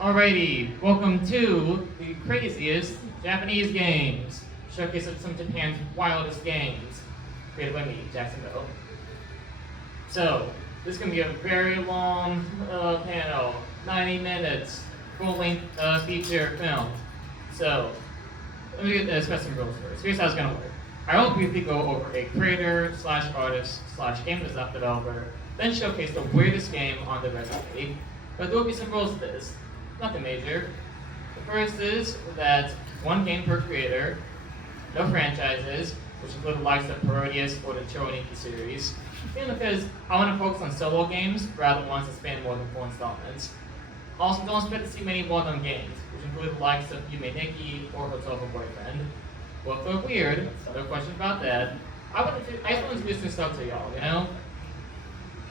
Alrighty, welcome to the craziest Japanese games. Showcase of some of Japan's wildest games. Created by me, Jacksonville. So, this is going to be a very long panel. 90 minutes, full-length feature film. So, let me discuss some rules first. Here's how it's going to work. I will briefly go over a creator, / artist, / game developer, then showcase the weirdest game on the resume. But there will be some rules to this. Nothing major. The first is that one game per creator, no franchises, which include the likes of Parodius or the Chronicle series, mainly because I want to focus on solo games rather than ones that span more than 4 installments. Also, don't expect to see many well-known games, which include the likes of Yume Nikki or Hotel for Boyfriend. Well, if they're weird, no question about that, I just want to introduce new stuff to y'all, you know?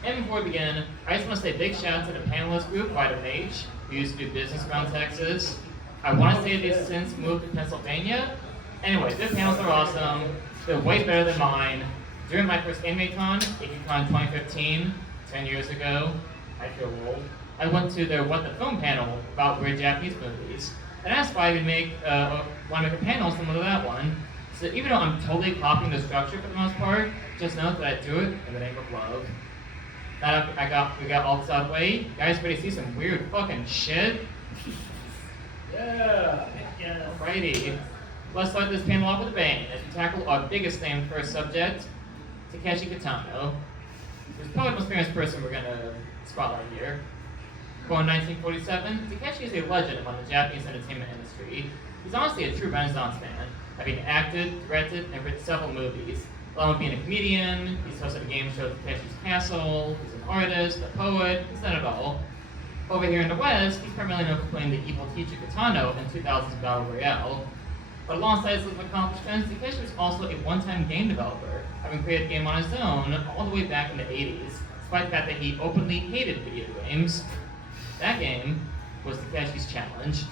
And before we begin, I just want to say a big shout out to the panelist group, Vitamin H, who used to do business around Texas. I want to say they've since moved to Pennsylvania. Anyway, their panels are awesome. They're way better than mine. During my first AnimeCon, Ushicon 2015, 10 years ago, I feel old, I went to their What the Film panel about weird Japanese movies. And asked why I would want to make a panel similar to that one. So even though I'm totally copying the structure for the most part, just know that I do it in the name of love. Now we got all this out of the way. You guys ready to see some weird fucking shit? Yeah. Alrighty. Let's start this panel off with a bang as we tackle our biggest named first subject, Takeshi Kitano. Who's probably the most famous person we're gonna spotlight here. Born in 1947, Takeshi is a legend among the Japanese entertainment industry. He's honestly a true Renaissance man, having acted, directed, and written several movies. Along with being a comedian, he's hosted a game show Takeshi's Castle, he's an artist, a poet, he's done it all. Over here in the West, he's primarily known for playing the evil teacher Kitano in 2000's Battle Royale. But alongside his list of accomplishments, Takeshi was also a one-time game developer, having created a game on his own all the way back in the 80s, despite the fact that he openly hated video games. That game was Takeshi's Challenge.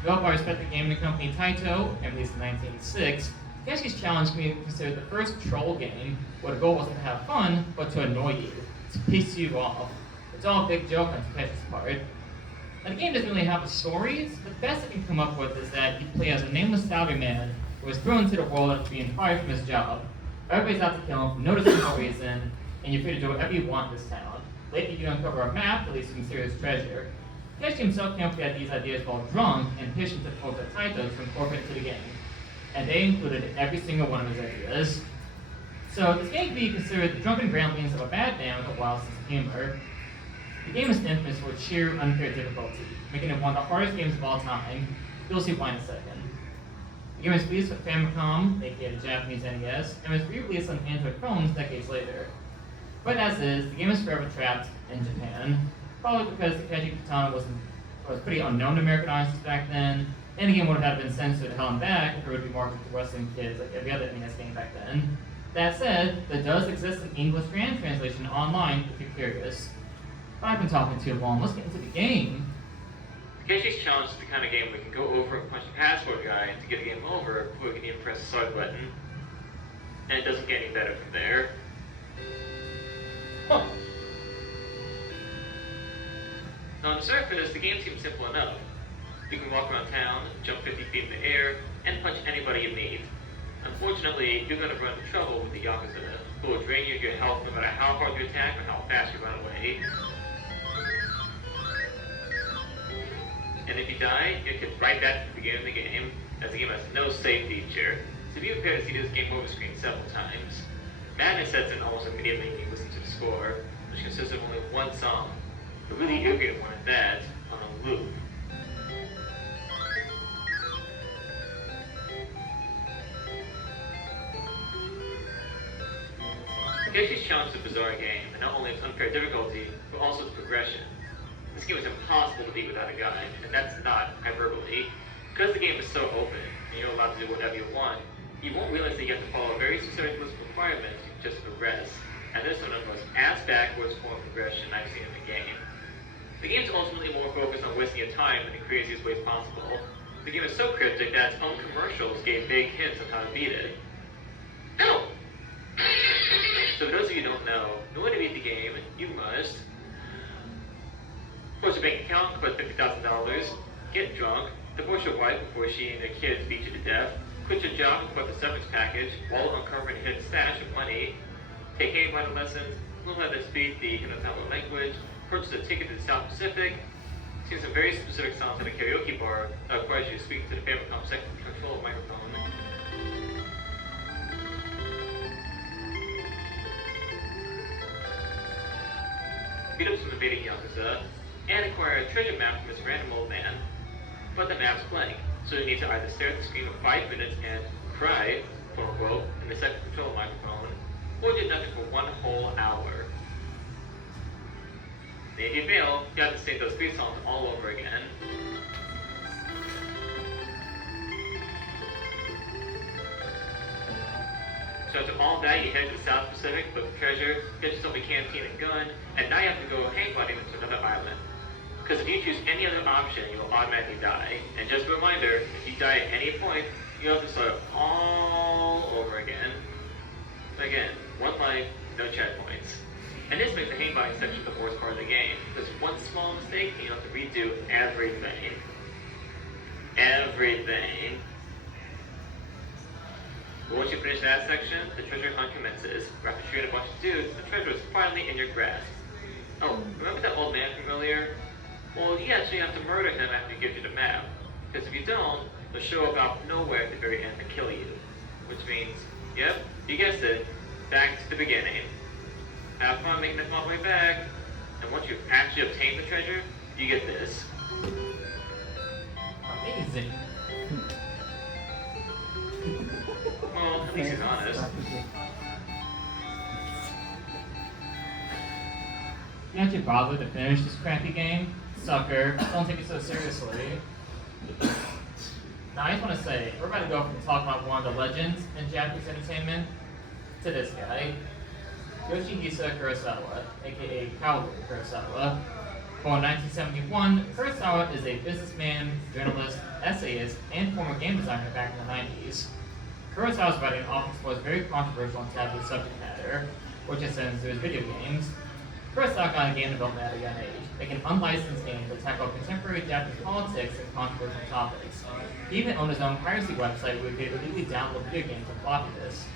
Developed by respected gaming company Taito and released in 1986, Takeshi's Challenge can be considered the first troll game where the goal wasn't to have fun, but to annoy you, to piss you off. It's all a big joke on Takeshi's part. Now, the game doesn't really have a story, so the best it can come up with is that you play as a nameless salaryman who was thrown into the world after being fired from his job. Everybody's out to kill him for no discernible reason, and you're free to do whatever you want in this town. Later, you uncover a map that leads to some serious treasure. Takeshi himself came up with these ideas while drunk and pitched them to the folks at Taito to incorporate into the game. And they included every single one of his ideas. So this game can be considered the drunken ramblings of a bad man with a wild sense of humor. The game is infamous for its sheer unfair difficulty, making it one of the hardest games of all time. You'll see why in a second. The game was released for Famicom, aka the Japanese NES, and was re-released on Android phones decades later. But as is, the game is forever trapped in Japan, probably because Takeshi Kitano was pretty unknown to American audiences back then, and the game would have been censored to hell and back if it would be marketed to Western kids like every other NES game back then. That said, there does exist an English translation online if you're curious. But I've been talking too long, let's get into the game. Takeshi's Challenge is the kind of game we can go over and punch a password guy to get the game over before we can even press the start button. And it doesn't get any better from there. Huh. Now on the surface, the game seems simple enough. You can walk around town, jump 50 feet in the air, and punch anybody you meet. Unfortunately, you're going to run into trouble with the Yakuza, who will drain you of your health no matter how hard you attack or how fast you run away. And if you die, you're kicked right back to the beginning of the game, as the game has no save feature, so be prepared to see this game over screen several times. Madness sets in almost immediately when you listen to the score, which consists of only one song, a really irritating one at that, on a loop. Takeshi's Challenge is a bizarre game, and not only its unfair difficulty, but also its progression. This game is impossible to beat without a guide, and that's not hyperbole. Because the game is so open, and you're allowed to do whatever you want, you won't realize that you have to follow a very specific list of requirements to just progress, and this is one of the most ass-backwards form of progression I've seen in the game. The game's ultimately more focused on wasting your time in the craziest ways possible. The game is so cryptic that its own commercials gave big hints on how to beat it. No! So for those of you who don't know, in order to beat the game, you must Close your bank account, put $50,000, get drunk, divorce your wife before she and your kids beat you to death, quit your job and put the severance package, while uncovering a hidden stash of money, take handwriting lessons, learn how to speak the Chronicle language, purchase a ticket to the South Pacific, sing some very specific songs at a karaoke bar that requires you to speak to the Famicom second control microphone. Beat up some invading Yakuza, and acquire a treasure map from this random old man. But the map's blank, so you need to either stare at the screen for 5 minutes and cry, quote unquote, in the second control microphone, or do nothing for 1 whole hour. And if you fail, you have to sing those 3 songs all over again. So after all that, you head to the South Pacific, look for treasure, get yourself a canteen and gun, and now you have to go hang gliding to another island. Because if you choose any other option, you will automatically die. And just a reminder, if you die at any point, you have to start all over again. Again, 1 life, no checkpoints. And this makes the hang gliding section the worst part of the game, because 1 small mistake, and you have to redo everything. Everything. But once you finish that section, the treasure hunt commences. After shooting a bunch of dudes, the treasure is finally in your grasp. Oh, remember that old man from earlier? Well, you actually have to murder him after he gives you the map. Because if you don't, they'll show up out of nowhere at the very end and kill you. Which means, yep, you guessed it, back to the beginning. Have fun making it all the way back. And once you've actually obtained the treasure, you get this. Amazing. Well, at least he's honest. You actually bothered to finish this crappy game? Sucker, don't take it so seriously. Now I just want to say, we're about to go from talking about one of the legends in Japanese entertainment to this guy. Yoshihisa Kurosawa, aka Cowboy Kurosawa. Born in 1971, Kurosawa is a businessman, journalist, essayist, and former game designer back in the 90s. Kurosawa's writing often explores very controversial and taboo subject matter, which extends to his video games. Kurosawa got into game development at a young age, making unlicensed games that tackle contemporary Japanese politics and controversial topics. He even owned his own piracy website where he could illegally download video games on floppy disks.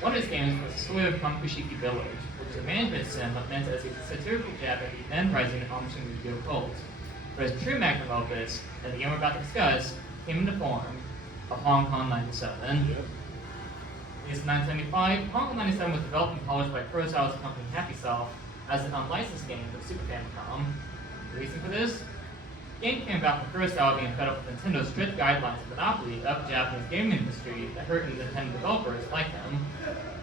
One of his games was Story of Kampushiki Village, which is a management sim meant as a satirical jab at the then rising on-screen video cult. But his true magnum opus, and the game we're about to discuss, came in the form of Hong Kong 97. In 1975, Hong Kong 97 was developed and polished by Kurosawa's company Happy Soft as an unlicensed game for the Super Famicom. The reason for this? The game came about from Kurosawa being fed up with Nintendo's strict guidelines and monopoly of the Japanese gaming industry that hurt independent developers like him.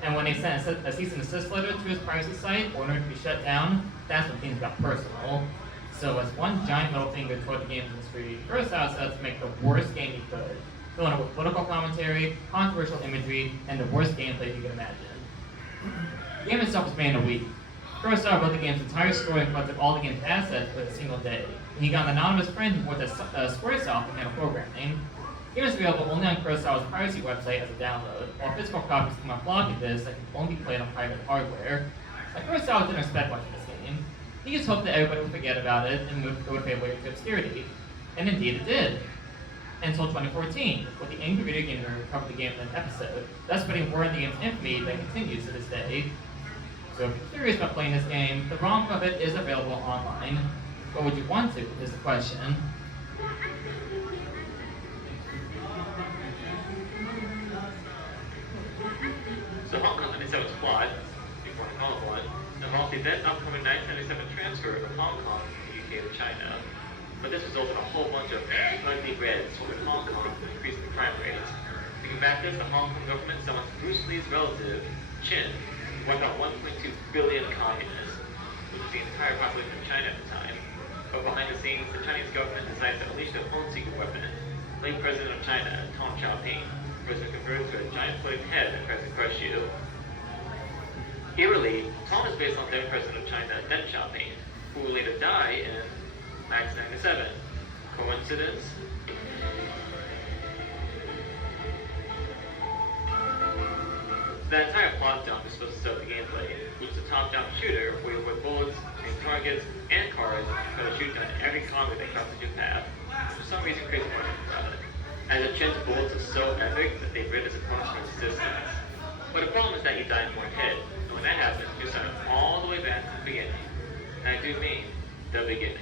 And when they sent a cease and desist letter to his piracy site, ordered it to be shut down, that's when things got personal. So as one giant middle finger toward the games industry, Kurosawa set out to make the worst game he could, filling it with political commentary, controversial imagery, and the worst gameplay you can imagine. The game itself was made in a week. Kurosawa wrote the game's entire story and collected all the game's assets within a single day. And he got an anonymous friend who worked at Squaresoft to handle programming. The game is available only on Kurosawa's piracy website as a download, while physical copies come on floppy disks that can only be played on private hardware. Now, Kurosawa didn't expect much of this game. He just hoped that everybody would forget about it and it would fade away into obscurity. And indeed it did. Until 2014, when the Angry Video Game Nerd covered the game in an episode, thus spreading word of the game's infamy that continues to this day. So if you're curious about playing this game, the ROM of it is available online. But would you want to, is the question. So Hong Kong 97's plot, before I call it one, involved the then upcoming 1997 transfer of Hong Kong from the UK to China. But this resulted in a whole bunch of ugly reds in Hong Kong to increase the crime rates. To combat this, the Hong Kong government summoned Bruce Lee's relative, Chin, who wiped out 1.2 billion communists, which was the entire population of China at the time. But behind the scenes, the Chinese government decided to unleash their own secret weapon. Late President of China, Deng Xiaoping, was converted to a giant floating head that tries to crush you. Eerily, Tom is based on then President of China, Deng Xiaoping, who will later die in 1997. Coincidence? The entire plot dump is supposed to start the gameplay, which is a top-down shooter where you avoid bullets and targets, and cards to try to shoot down every comet that crosses your path. For some reason, crazy monsters about it. As the chance bullets are so epic that they rid his opponents from existence. But the problem is that you die in one hit, and when that happens, you start all the way back to the beginning. And I do mean the beginning.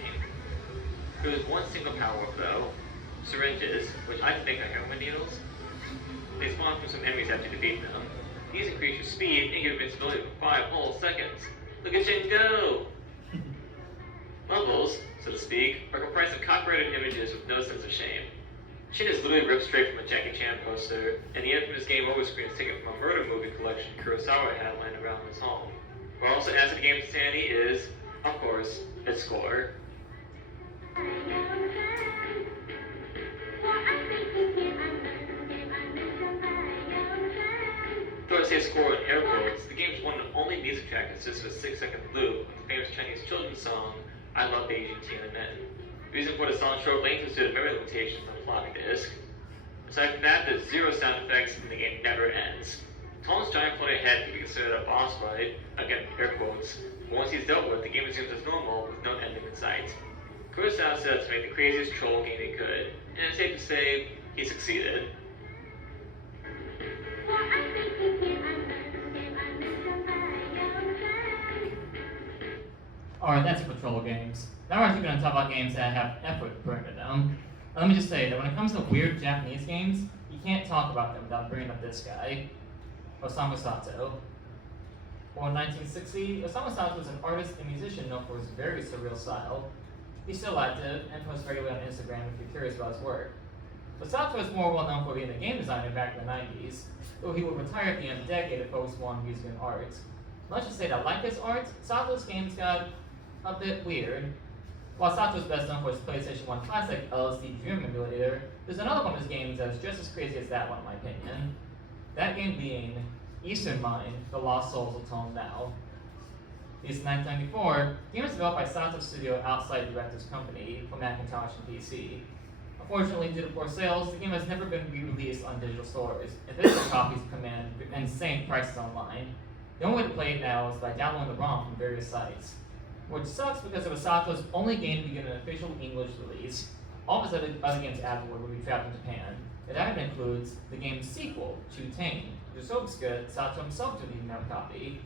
There was one single power-up though, syringes, which I think are heroin needles. They spawn from some enemies after you defeat them. These increase your speed and give invincibility for 5 whole seconds. Look at Jin go! Levels, so to speak, are comprised of copyrighted images with no sense of shame. Shit is literally ripped straight from a Jackie Chan poster, and the infamous game over screen is taken from a murder movie collection Kurosawa had lying around his home. What also adds to the game's insanity is, of course, its score. Though I say score in air quotes, the game's one and only music track consists of a 6-second loop of the famous Chinese children's song, I Love Beijing Tiananmen. The reason for the song's short length is due to memory limitations on the floppy disk. Aside from that, there's zero sound effects and the game never ends. Tom's giant floating head can be considered a boss fight, again air quotes, but once he's dealt with, the game resumes as normal with no ending in sight. Kurosawa set out to make the craziest troll game he could, and it's safe to say, he succeeded. Alright, that's it for troll games. Now we're actually going to talk about games that have effort put into them. Let me just say that when it comes to weird Japanese games, you can't talk about them without bringing up this guy, Osamu Sato. Born in 1960, Osamu Sato was an artist and musician known for his very surreal style. He's still active and posts regularly on Instagram if you're curious about his work. But Sato is more well known for being a game designer back in the 90s, though he would retire at the end of the decade to focus more on music and art. Let's just say that like his art, Sato's games got a bit weird. While Sato is best known for his PlayStation 1 classic LSD Dream Emulator, there's another one of his games that's just as crazy as that one in my opinion. That game being Eastern Mind, The Lost Souls of Tone Now. Released in 1994, the game is developed by Sato's studio Outside Directors Company for Macintosh and PC. Unfortunately, due to poor sales, the game has never been re-released on digital stores, and physical copies command insane prices online. The only way to play it now is by downloading the ROM from various sites, which sucks because it was Sato's only game to get an official English release. All of his other games afterward will be trapped in Japan. That includes the game's sequel, Chu-Tane, which is so obscure that Sato himself didn't even have a copy.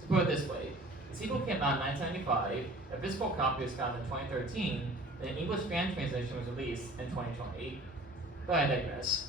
To put it this way, the sequel came out in 1995, a physical copy was found in 2013, and an English fan translation was released in 2020. But I digress.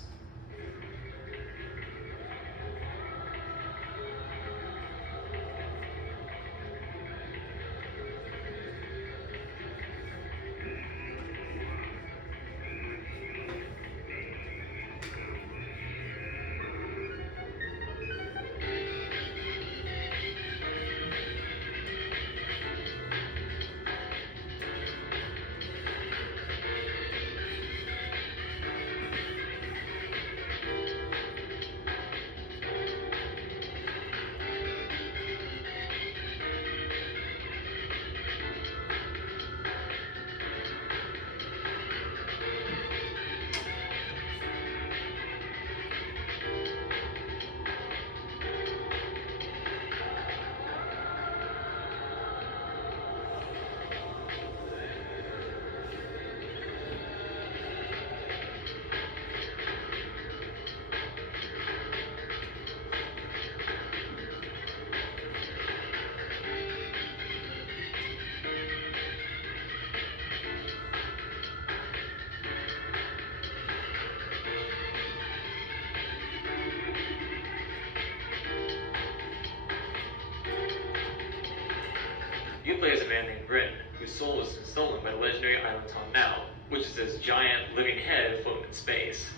You play as a man named Bryn, whose soul was stolen by the legendary island Toonami, which is this giant living head floating in space.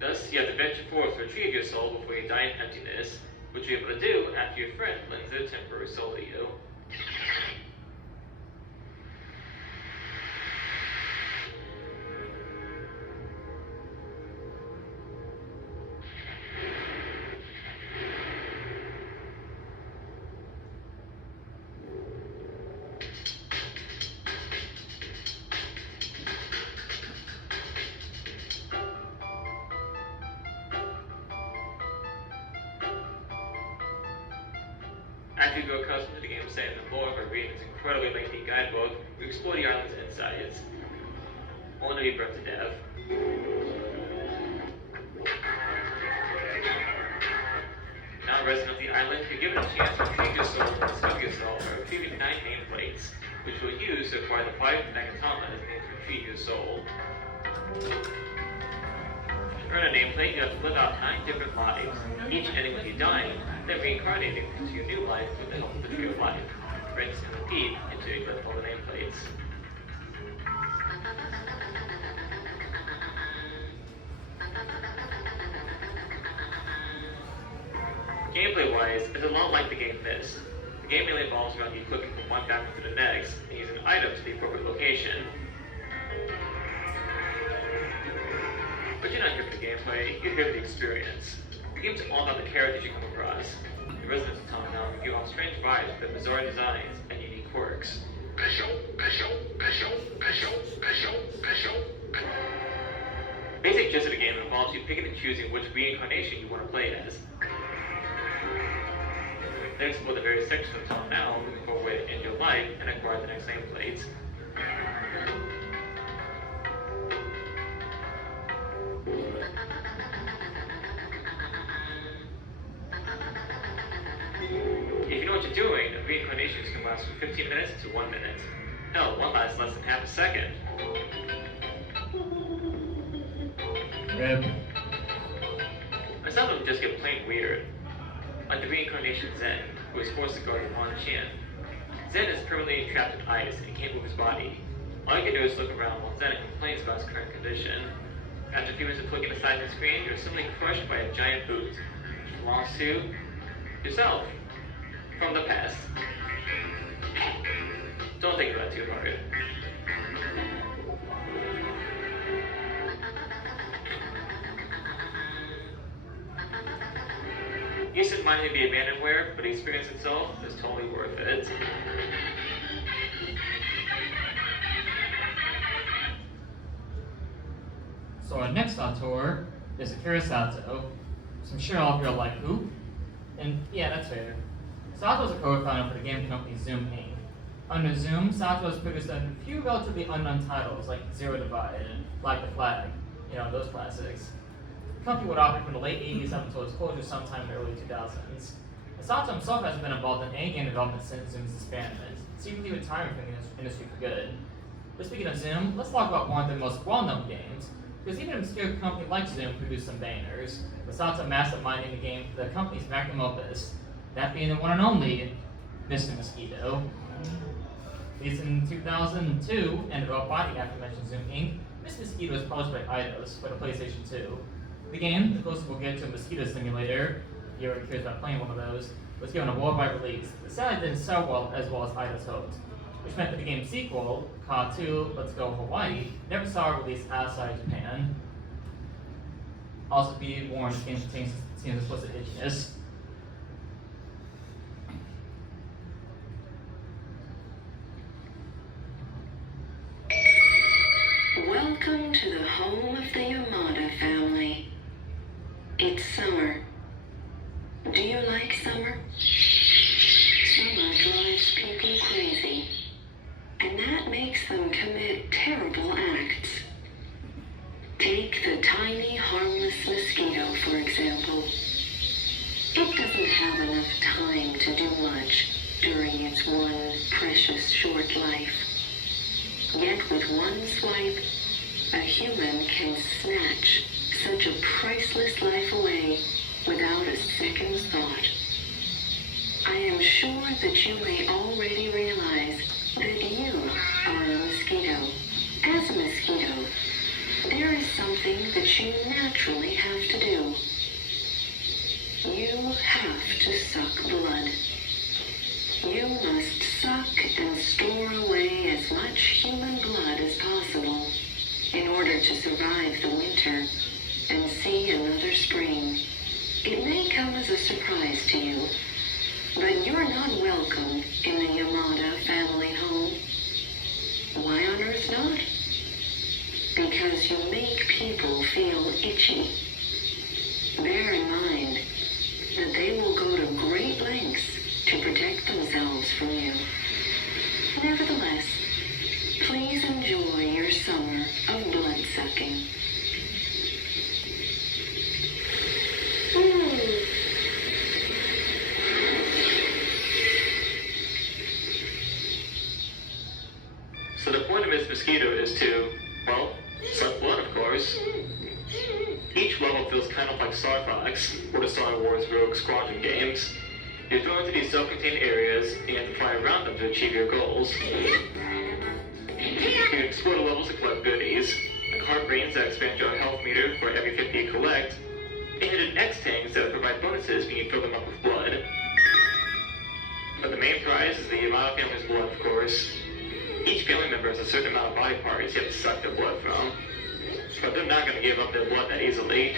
Thus, you have to venture forth to retrieve your soul before you die in emptiness, which you're able to do after your friend lends their temporary soul to you. After you grow accustomed to the game's setting and lore by reading this incredibly lengthy guidebook, you explore the island's insides, only to be burnt to death. Now resident of the island, you're given a chance to retrieve your soul and discover yourself by retrieving 9 nameplates, which you will use to acquire the 5 Megatamas needed to retrieve your soul. To earn a nameplate, you have to live out 9 different lives, each ending when you die, then reincarnating into your new life with the help of the Tree of Life. Rinse and repeat until you collect all the nameplates. Gameplay-wise, it's a lot like the game Myst. The game mainly revolves around you clicking from one background to the next and using an item to the appropriate location. But you're not here for the gameplay, you're here for the experience. The game's all about the characters you come across. The residents of Toonami give off strange vibes with their bizarre designs and unique quirks. Basic gist of the game involves you picking and choosing which reincarnation you want to play as. Then explore the various sections of town now, looking for a way to end your life and acquire the next nameplates. If you know what you're doing, reincarnations can last from 15 minutes to 1 minute. Hell, one lasts less than half a second. Rip. Some of them just get plain weird. Like the reincarnation Zen, who is forced to guard Han Chin. Zen is permanently trapped in ice and can't move his body. All you can do is look around while Zen complains about his current condition. After a few minutes of clicking aside the screen, you're simply crushed by a giant boot, which belongs to yourself, from the past. Don't think about it too hard. Yes, it might be abandonware, but the experience itself is totally worth it. So our next on tour is Akira Sato. So I'm sure all of you are like, who? And yeah, that's fair. Sato is a co-founder for the game company Zoom Inc. Under Zoom, Sato has produced a few relatively unknown titles like Zero Divide and Flag the Flag, you know, those classics. The company would operate from the late 80s up until its closure sometime in the early 2000s. And Sato himself hasn't been involved in any game development since Zoom's disbandment, secretly retiring from the industry for good. But speaking of Zoom, let's talk about one of their most well-known games, because even an obscure company like Zoom produced some bangers, with Sato masterminding the game for the company's magnum opus, that being the one and only Mr. Mosquito. Released in 2002 and developed by the aforementioned Zoom Inc., Mr. Mosquito was published by Eidos for the PlayStation 2. The game, the closest we'll get to a mosquito simulator, if you're curious about playing one of those, was given a worldwide release. It sadly didn't sell well as Eidos hoped, which meant that the game's sequel, Ka 2 Let's Go Hawaii, never saw a release outside Japan. Also, be warned, this game contains explicit itchiness. Welcome to the home of the Yamada family. It's summer. Do you like summer? Summer drives people crazy, and that makes them commit terrible acts. Take the tiny, harmless mosquito, for example. It doesn't have enough time to do much during its one precious short life. Yet with one swipe, a human can snatch such a priceless life away without a second's thought. I am sure that you may already realize that you are a mosquito. As a mosquito, there is something that you naturally have to do. You have to suck blood. You must suck and store away as much human blood as possible in order to survive the winter and see another spring. It may come as a surprise to you, but you're not welcome in the Yamada family home. Why on earth not? Because you make people feel itchy. Bear in mind that they will go to great lengths to protect this Mosquito is to, well, suck blood, of course. Each level feels kind of like Star Fox, or the Star Wars Rogue Squadron games. You're thrown into these self-contained areas, and you have to fly around them to achieve your goals. You can explore the levels to collect goodies, like heart brains that expand your health meter for every 50 you collect, and hidden X-tanks that provide bonuses when you fill them up with blood. But the main prize is the Yamato family's blood, of course. Each family member has a certain amount of body parts you have to suck their blood from. But they're not going to give up their blood that easily.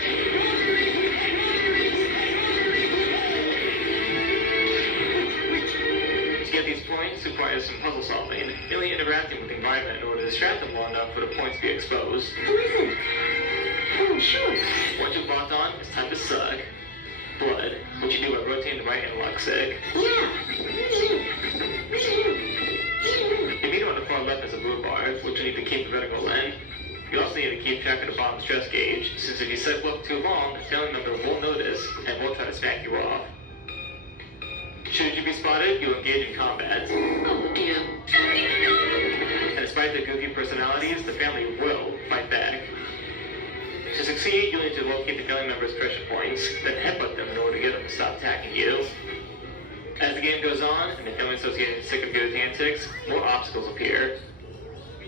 To get these points requires some puzzle solving, mainly interacting with the environment in order to distract them long enough for the points to be exposed. Listen. Oh, sure. Once you've locked on, it's time to suck blood, which you do by rotating the right analog stick. Yeah. The medium on the far left is a blue bar, which you need to keep the vertical in. You also need to keep track of the bottom stress gauge, since if you cycle up too long, a family member will notice and will try to smack you off. Should you be spotted, you'll engage in combat. Oh, dear. And despite their goofy personalities, the family will fight back. To succeed, you'll need to locate the family member's pressure points, then headbutt them in order to get them to stop attacking you. As the game goes on, and the family starts getting sick of good antics, more obstacles appear.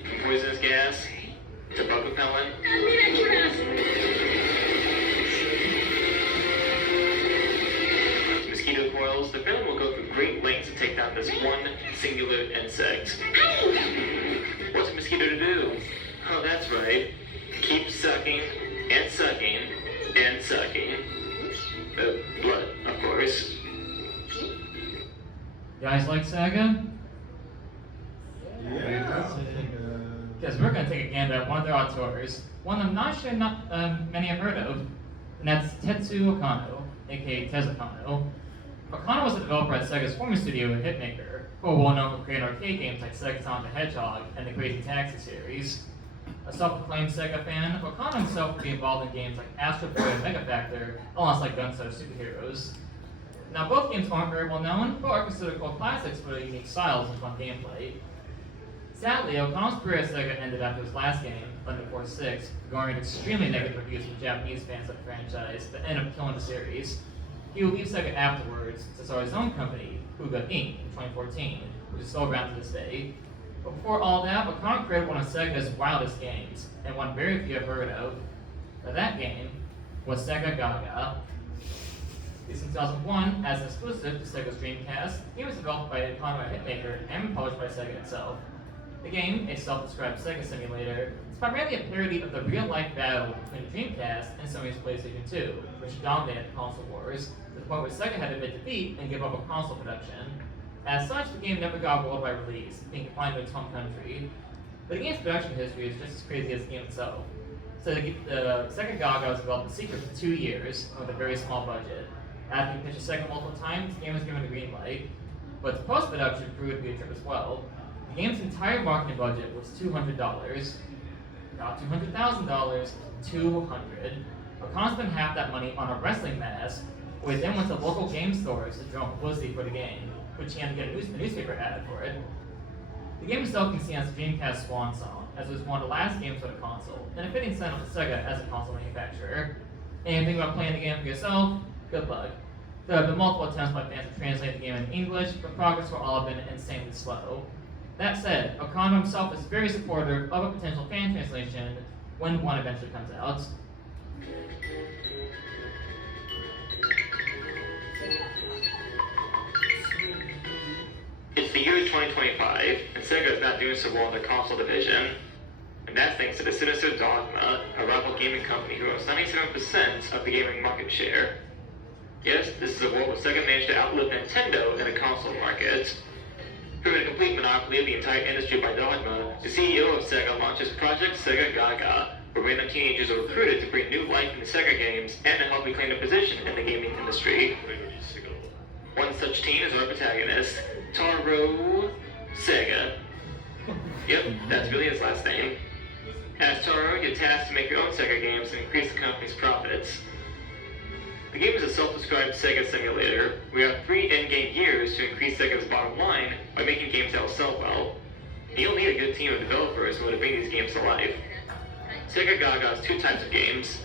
From poisonous gas, to bug repellent, to mosquito coils, the family will go through great lengths to take down this one singular insect. What's a mosquito to do? Oh, that's right. Keep sucking, and sucking, and sucking. Blood, of course. You guys like Saga? Yeah. Because we're going to take a gander at one of their auteurs, one I'm not sure many have heard of, and that's Tetsu Okano, aka Tezuka. Okano was a developer at Sega's former studio, Hitmaker, who are well known for creating arcade games like Sega Sonic the Hedgehog and the Crazy Taxi series. A self-proclaimed Sega fan, Okano himself would be involved in games like Astro Boy and Mega Factor, alongside Gunstar Superheroes. Now, both games aren't very well known, but are considered cult classics for their unique styles and fun gameplay. Sadly, Okano's career at Sega ended after his last game, Thunder Force 6, garnered extremely negative reviews from Japanese fans of the franchise that ended up killing the series. He would leave Sega afterwards to start his own company, Kuga Inc. in 2014, which is still around to this day. But before all that, Okano created one of Sega's wildest games, and one very few have heard of. Now, that game was Sega Gaga. Released in 2001 as an exclusive to Sega's Dreamcast, the game was developed by Okano at Hitmaker and published by Sega itself. The game, a self-described Sega simulator, is primarily a parody of the real-life battle between the Dreamcast and Sony's PlayStation 2, which dominated console wars, to the point where Sega had to admit defeat and give up on console production. As such, the game never got a worldwide release, being confined to its home country. But the game's production history is just as crazy as the game itself. So the Sega Gaga was developed in secret for 2 years with a very small budget. After we pitched a Sega multiple times, the game was given a green light. But the post-production proved to be a trip as well. The game's entire marketing budget was $200. Not $200,000, $200. Okano spent half that money on a wrestling mask, which then went to local game stores to drum publicity for the game, which he had to get a newspaper ad for it. The game itself can be seen as the Dreamcast swan song, as it was one of the last games for the console, and a fitting send to Sega as a console manufacturer. And if you think about playing the game for yourself, good luck. There have been multiple attempts by fans to translate the game in English, but progress for all have been insanely slow. That said, Okano himself is very supportive of a potential fan translation when one eventually comes out. It's the year 2025, and Sega is not doing so well in the console division. And that's thanks to the sinister Dogma, a rival gaming company who owns 97% of the gaming market share. Yes, this is a world where Sega managed to outlive Nintendo in the console market. Proving a complete monopoly of the entire industry by Dogma, the CEO of Sega launches Project Sega Gaga, where random teenagers are recruited to bring new life into Sega games and to help reclaim a position in the gaming industry. One such teen is our protagonist, Taro Sega. Yep, that's really his last name. As Taro, you're tasked to make your own Sega games and increase the company's profits. The game is a self-described Sega simulator. We have 3 in-game years to increase Sega's bottom line by making games that will sell well. and you'll need a good team of developers who want to bring these games to life. Sega Gaga has two types of games.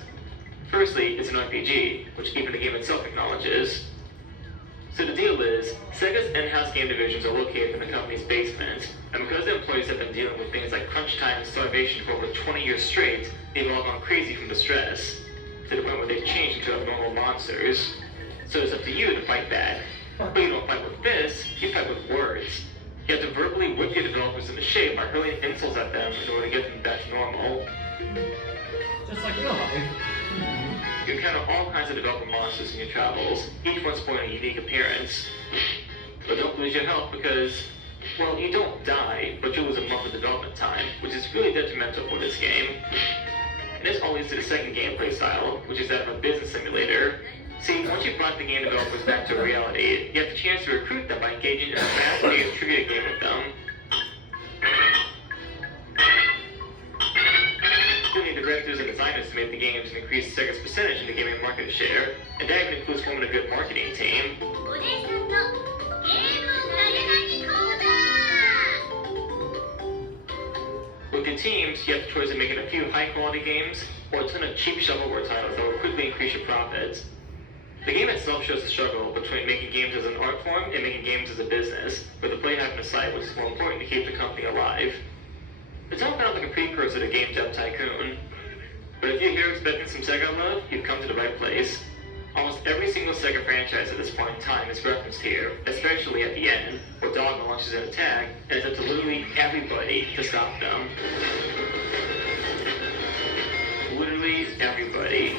Firstly, it's an RPG, which even the game itself acknowledges. So the deal is, Sega's in-house game divisions are located in the company's basement, and because the employees have been dealing with things like crunch time and starvation for over 20 years straight, they've all gone crazy from the stress, to the point where they've changed into abnormal monsters. So it's up to you to fight back. But you don't fight with fists, you fight with words. You have to verbally whip your developers into shape by hurling insults at them in order to get them back to normal. Just like real life. You encounter all kinds of developer monsters in your travels, each one sporting a unique appearance. But don't lose your health because, well, you don't die, but you lose a month of development time, which is really detrimental for this game. And this all leads to the second gameplay style, which is that of a business simulator. See, once you've brought the game developers back to reality, you have the chance to recruit them by engaging in a fast-paced trivia game with them. You'll need the directors and designers to make the games and increase Sega's percentage in the gaming market share, and that even includes forming a good marketing team. With your teams, you have the choice of making a few high-quality games, or a ton of cheap shovelware titles that will quickly increase your profits. The game itself shows the struggle between making games as an art form and making games as a business, with the player having to decide which is more important to keep the company alive. It's all kind of like a precursor to Game Dev Tycoon. But if you're here expecting some Sega love, you've come to the right place. Almost every single Sega franchise at this point in time is referenced here, especially at the end, where Dogma launches an attack, and it's up to literally everybody to stop them. Literally everybody.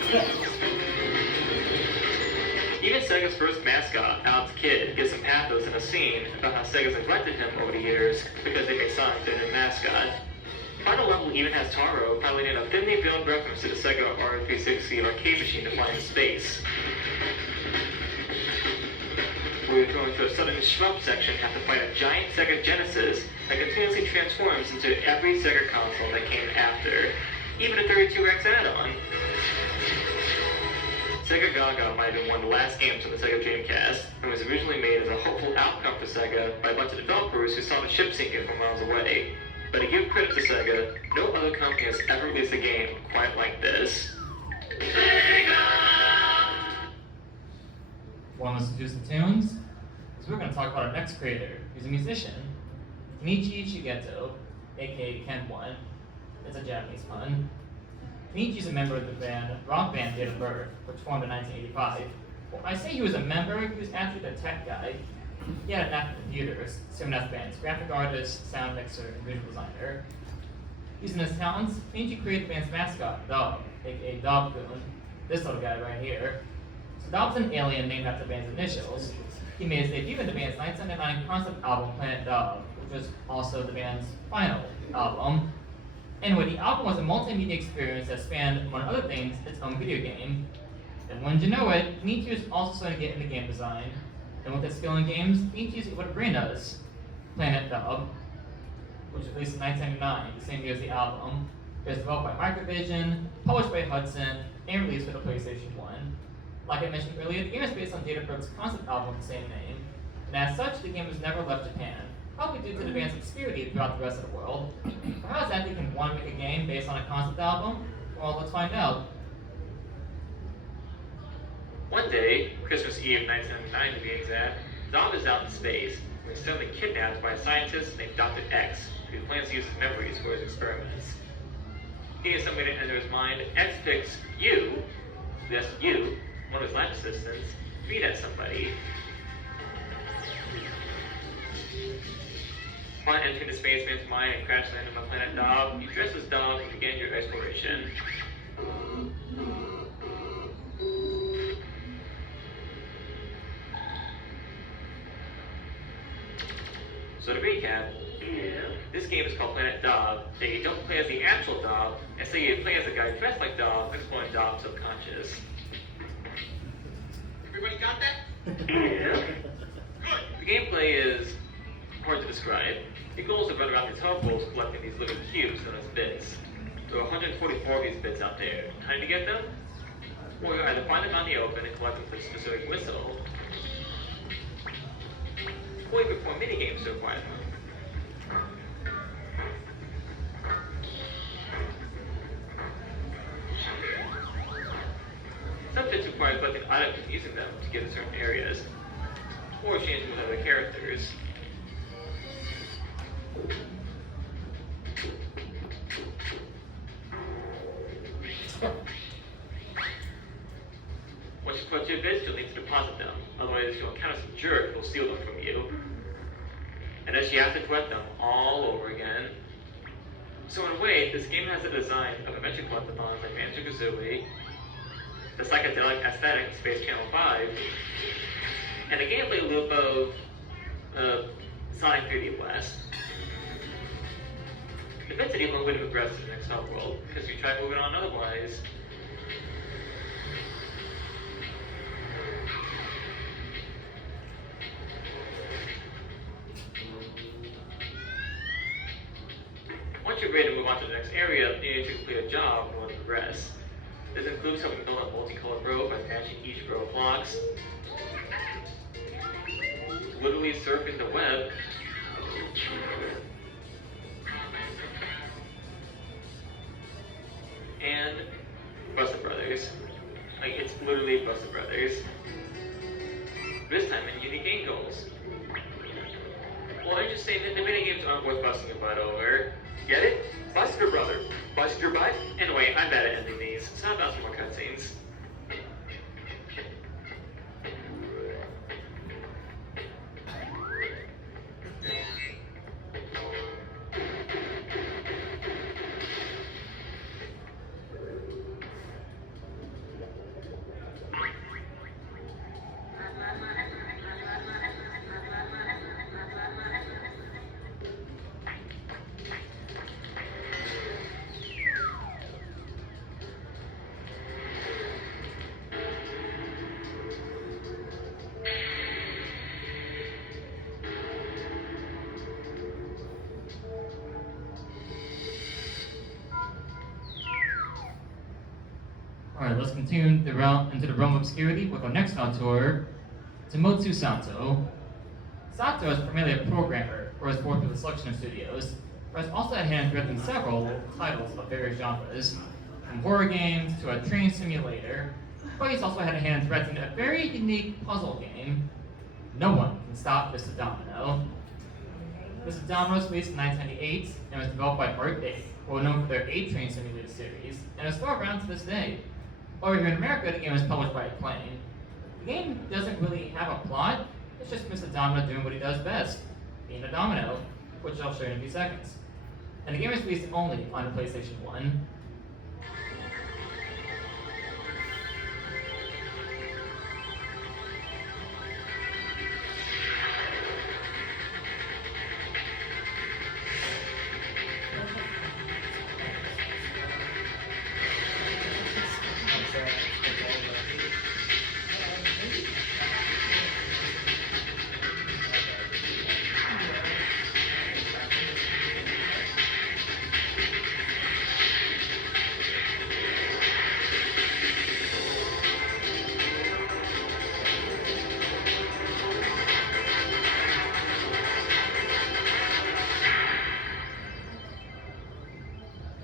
Even Sega's first mascot, Alex Kidd, gives some pathos in a scene about how Sega's neglected him over the years because they made Sonic their new mascot. Final level even has Taro piloting a thinly veiled reference to the Sega R360 arcade machine to fly in space. We're going to a sudden shrub section have to fight a giant Sega Genesis that continuously transforms into every Sega console that came after, even a 32X add-on. Sega Gaga might have been one of the last games on the Sega Dreamcast, and was originally made as a hopeful outcome for Sega by a bunch of developers who saw the ship sinking from miles away. But to give credit to Sega, no other company has ever released a game quite like this. Want to listen to some tunes? So we're going to talk about our next creator, who's a musician, Kenichi Shigeto, aka Ken1. It's a Japanese pun. Kenichi is a member of the rock band Date of Birth, which formed in 1985. Well, I say he was a member, he was actually the tech guy. He had a knack for computers, serving as the band's graphic artist, sound mixer, and visual designer. Using his talents, Kenichi created the band's mascot, Dog, aka Dog-kun, this little guy right here. So Dog's an alien named after the band's initials. He made his debut in the band's 1979 concept album, Planet Dog, which was also the band's final album. Anyway, the album was a multimedia experience that spanned, among other things, its own video game. And wouldn't you know it, Kenichi was also starting to get into game design. And with his skill in games, Kenichi used what Brain does, Planet Dog, which was released in 1999, the same year as the album. It was developed by Microvision, published by Hudson, and released for the PlayStation 1. Like I mentioned earlier, the game is based on Date of Birth's concept album of the same name, and as such, the game was never left Japan, probably due to the band's obscurity throughout the rest of the world. But how exactly can one make a game based on a concept album? Well, let's find out. One day, Christmas Eve 1999 to be exact, Dog is out in space when he's suddenly kidnapped by a scientist named Dr. X, who plans to use his memories for his experiments. He needs somebody to enter his mind. X picks you, yes, you, one of his lab assistants, to be that somebody. Upon entering the spaceman's mind and crash landing on planet Dog, you dress as Dog and begin your exploration. So to recap, this game is called Planet Dog, and you don't play as the actual Dog, instead you play as a guy dressed like Dog, exploring Dog's subconscious. Everybody got that? Yeah. The gameplay is hard to describe. Your goal is to run around these hub poles collecting these little cubes known as bits. There are 144 of these bits out there. Time to get them? Or you either find them out in the open and collect them for a specific whistle, or you perform minigames to acquire them. collecting items and using them to get to certain areas, or changing with other characters. Once you collect your bits, you'll need to deposit them, otherwise you'll encounter some jerk who will steal them from you. And then you have to collect them all over again. So in a way, this game has the design of Adventure Collectathon like Banjo-Kazooie, the psychedelic aesthetic of Space Channel 5, and the gameplay loop of Sonic 3D Blast. The bits need a little bit of progress to the next hub world, because if you try moving on otherwise, once you're ready to move on to the next area, you need to complete a job in order to progress. This includes helping build a multicolored rope by matching each row of blocks, literally surfing the web, and Buster Brothers. Like, it's literally Buster Brothers. This time in unique angles. Well, interesting that the minigames aren't worth busting your butt over. Get it? Bust your brother. Bust your butt? Anyway, I'm bad at ending these, so how about some more cutscenes? Alright, let's continue into the realm of obscurity with our next auteur, Timotsu Sato. Sato is primarily a programmer, who has worked with a selection of studios, but has also had hands written several titles of various genres, from horror games to a train simulator, but he's also had hands written a very unique puzzle game, No One Can Stop Mr. Domino. Mr. Domino was released in 1998 and was developed by Arcade, who are known for their 8-Train Simulator series, and is still around to this day. Over here in America, the game was published by Acclaim. The game doesn't really have a plot, it's just Mr. Domino doing what he does best, being a domino, which I'll show you in a few seconds. And the game is released only on PlayStation 1.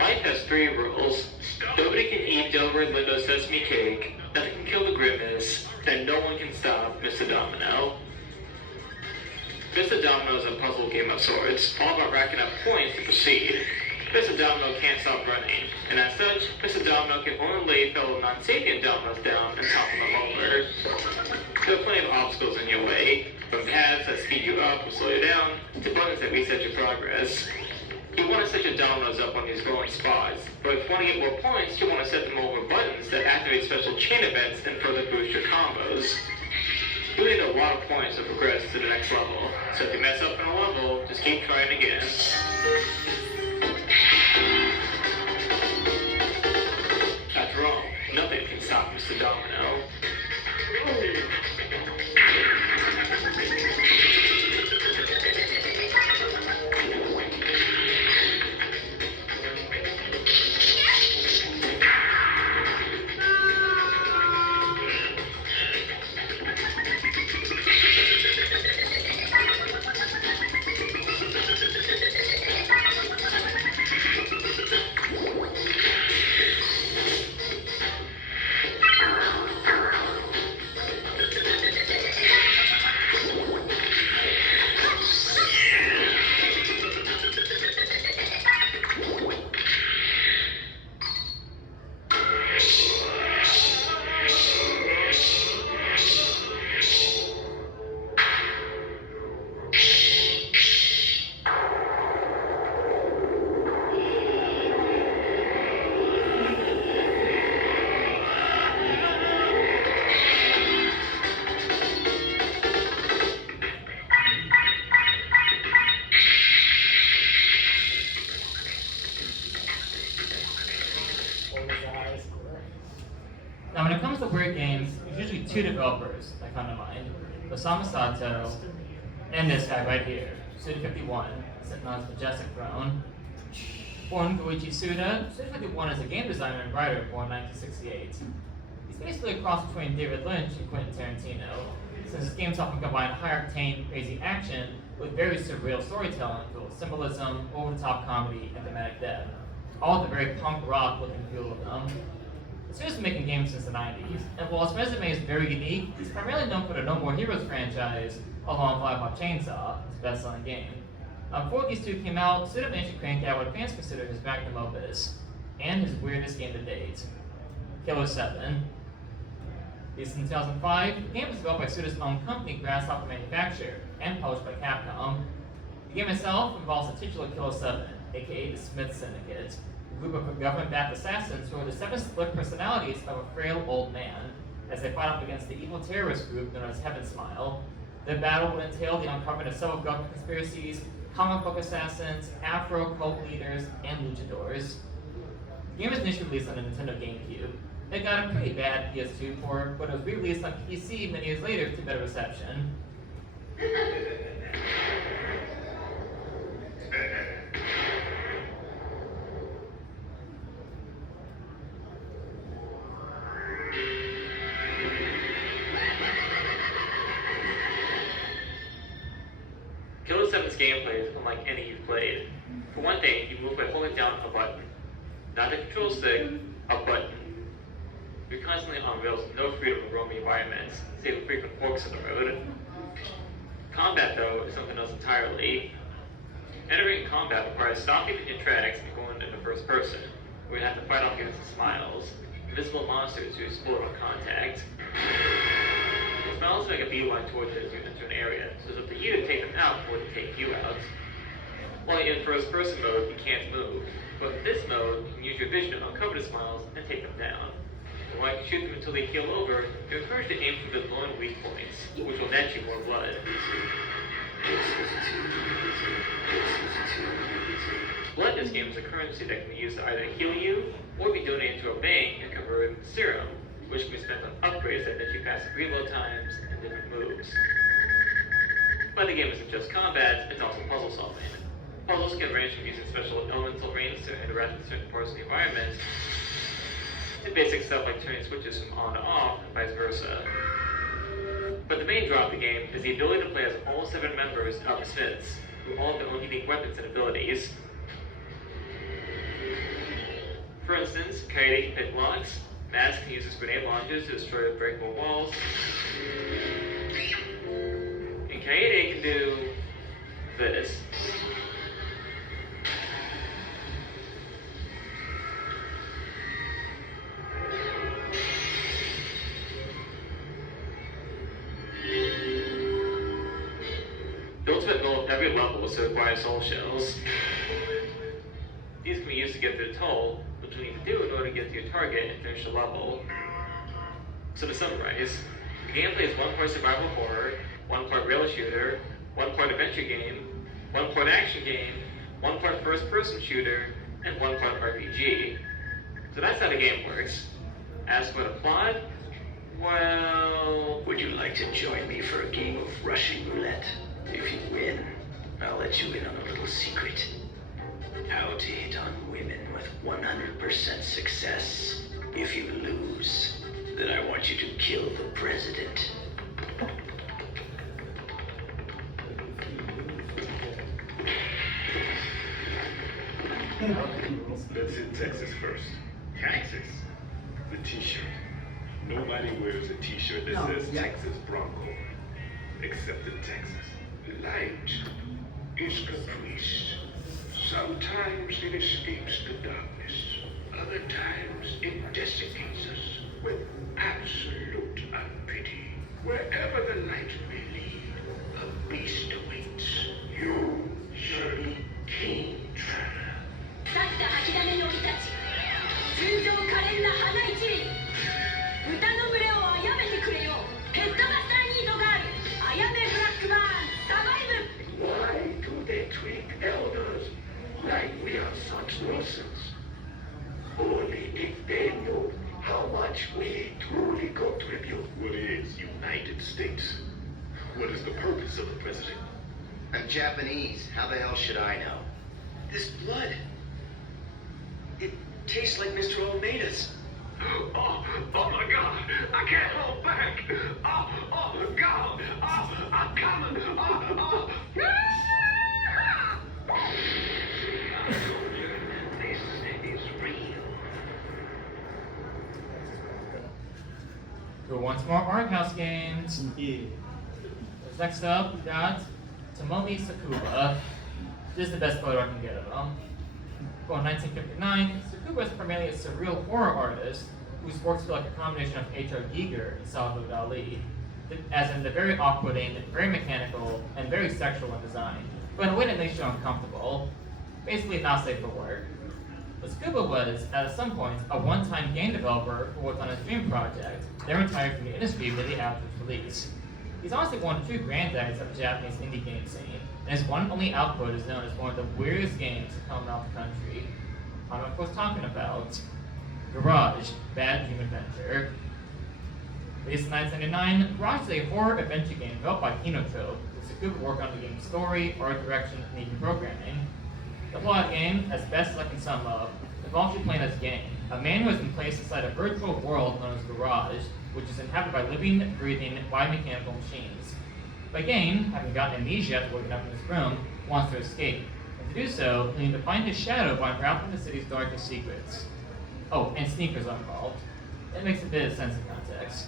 Life has 3 rules. Nobody can eat Dover and Lindo's sesame cake, nothing can kill the grimace, and no one can stop Mr. Domino. Mr. Domino is a puzzle game of sorts, all about racking up points to proceed. Mr. Domino can't stop running, and as such, Mr. Domino can only lay fellow non-sapient dominoes down and topple them over. There are plenty of obstacles in your way, from paths that speed you up or slow you down, to buttons that reset your progress. You want to set your dominoes up on these growing spots, but if you want to get more points, you want to set them over buttons that activate special chain events and further boost your combos. You need a lot of points to progress to the next level, so if you mess up in a level, just keep trying again. After all, nothing can stop Mr. Domino. Now, when it comes to weird games, there's usually two developers that come to mind: Osamu Sato and this guy right here, Suda51, sitting on his majestic throne. Born Goichi Suda, Suda51 is a game designer and writer born in 1968. He's basically a cross between David Lynch and Quentin Tarantino, since his games often combine high-octane, crazy action with very surreal storytelling filled with symbolism, over-the-top comedy, and thematic depth, all with a very punk rock looking feel of them. Suda's been making games since the 90s, and while his resume is very unique, he's primarily known for the No More Heroes franchise, along with Fly Pop Chainsaw, his best-selling game. Before these two came out, Suda managed to crank out what fans consider his magnum opus, and his weirdest game to date, Killer 7. Released in 2005, the game was developed by Suda's own company, Grasshopper Manufacture, and published by Capcom. The game itself involves the titular Killer 7, aka the Smith Syndicate, a group of government-backed assassins who are the seven split personalities of a frail old man, as they fight up against the evil terrorist group known as Heaven Smile. Their battle will entail the uncovering of several government conspiracies, comic book assassins, Afro cult leaders, and luchadors. The game was initially released on the Nintendo GameCube. It got a pretty bad PS2 port, but it was re-released on PC many years later to better reception. Killer 7's gameplay is unlike any you've played. For one thing, you move by holding down a button. Not the control stick, a button. You're constantly on rails with no freedom of roaming environments, save for frequent forks in the road. Combat, though, is something else entirely. Entering combat requires stopping your tracks and going into first person, where you have to fight off against the Smiles, invisible monsters who explode on contact. The Smiles make a beeline towards you as you enter an area, so it's up to you to take them out before they take you out. While you're in first person mode, you can't move, but in this mode, you can use your vision to uncover the Smiles and take them down. And while you can shoot them until they keel over, you're encouraged to aim for the lone weak points, which will net you more blood. Blood in this game is a currency that can be used to either heal you, or be donated to a bank and converted into serum, which can be spent on upgrades that let you pass reload times and different moves. But the game isn't just combat, it's also puzzle solving. Puzzles can range from using special elemental rings to interact with certain parts of the environment, to basic stuff like turning switches from on to off, and vice versa. But the main draw of the game is the ability to play as all 7 members of the Smiths, who all have their own unique weapons and abilities. For instance, Kaede can pick locks, Mads can use his grenade launchers to destroy breakable walls, and Kaede can do this. The ultimate goal of every level is to acquire soul shells. These can be used to get through the toll, which you need to do in order to get to your target and finish the level. So to summarize, the gameplay is 1 part survival horror, 1 part rail shooter, 1 part adventure game, 1 part action game, 1 part first person shooter, and 1 part RPG. So that's how the game works. As for the plot, well... Would you like to join me for a game of Russian roulette? If you win, I'll let you in on a little secret. How to hit on women with 100% success. If you lose, then I want you to kill the president. Let's hit Texas first. Texas? The t-shirt. Nobody wears a t-shirt that says Texas Bronco. Except in Texas. Light is caprice. Sometimes it escapes the darkness. Other times it desiccates us with absolute unpity. Wherever the light may lead, a beast awaits. You shall be king traveler. さっきた吐きだめの鬼たち純情可憐な花一輪豚の群れを殺めてくれよヘッドマスターニードガールあやめブラックバーンサバイブ Why do they treat elders like we are such nuisance? Only if they much we truly contribute. What is United States? What is the purpose of the president? I'm Japanese. How the hell should I know? This blood. It tastes like Mr. Almeida's. Oh my God! I can't hold back! Oh God! I'm coming! This is real. Who wants more art house games? Yeah. Next up, we got Tomomi Sakuba. This is the best photo I can get of him. Well, in 1959, Sakuba is primarily a surreal horror artist whose works feel like a combination of H.R. Giger and Salvador Dali, as in they're very off-putting, very mechanical, and very sexual in design, but in a way that makes you uncomfortable. Basically not safe for work. But Sakuba was, at some point, a one-time game developer who worked on his dream project, then retired from the industry immediately after its release. He's honestly one of the true granddads of the Japanese indie game scene, and his one and only output is known as one of the weirdest games to come out the country. I'm of course talking about Garage, Bad Dream Adventure. Released in 1979, Garage is a horror adventure game developed by Kinotrope, with Sakuba work on the game's story, art direction, and even programming. The plot of the game, as best as I can sum up, involves you playing as Game, a man who has been placed inside a virtual world known as Garage, which is inhabited by living, breathing, biomechanical machines. But Game, having gotten amnesia after waking up in his room, wants to escape, and to do so, he'll need to find his shadow by unraveling the city's darkest secrets. Oh, and sneakers are involved. That makes a bit of sense in context.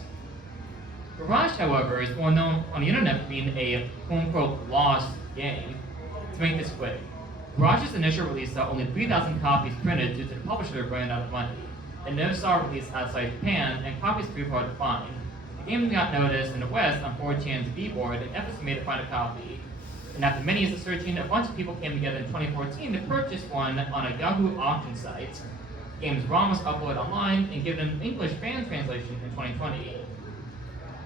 Garage, however, is well known on the internet for being a quote-unquote lost game. To make this quick, Garage's initial release saw only 3,000 copies printed due to the publisher running out of money. It never saw a release outside Japan, and copies proved hard to find. The game got noticed in the West on 4chan's V-board, and efforts were made to find a copy. And after many years of searching, a bunch of people came together in 2014 to purchase one on a Yahoo auction site. The game's ROM was uploaded online and given an English fan translation in 2020.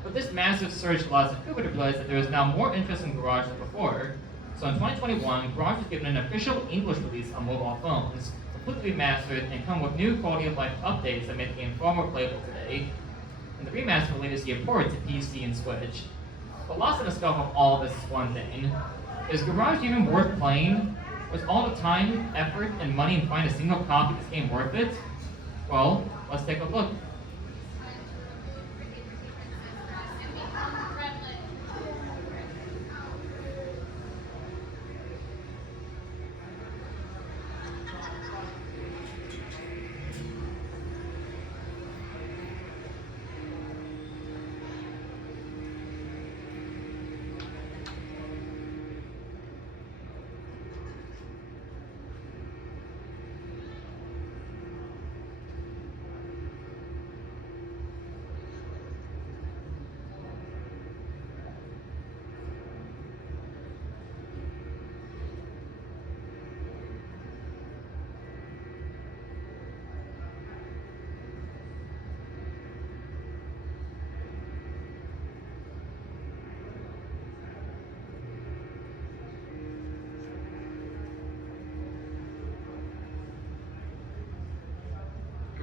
But this massive surge allowed Sakuba to realize that there was now more interest in Garage than before. So in 2021, Garage was given an official English release on mobile phones, completely remastered, and come with new quality of life updates that make the game far more playable today. And the remaster will later see a port to PC and Switch. But lost in the scope of all of this is one thing. Is Garage even worth playing? Was all the time, effort, and money in finding a single copy of this game worth it? Well, let's take a look.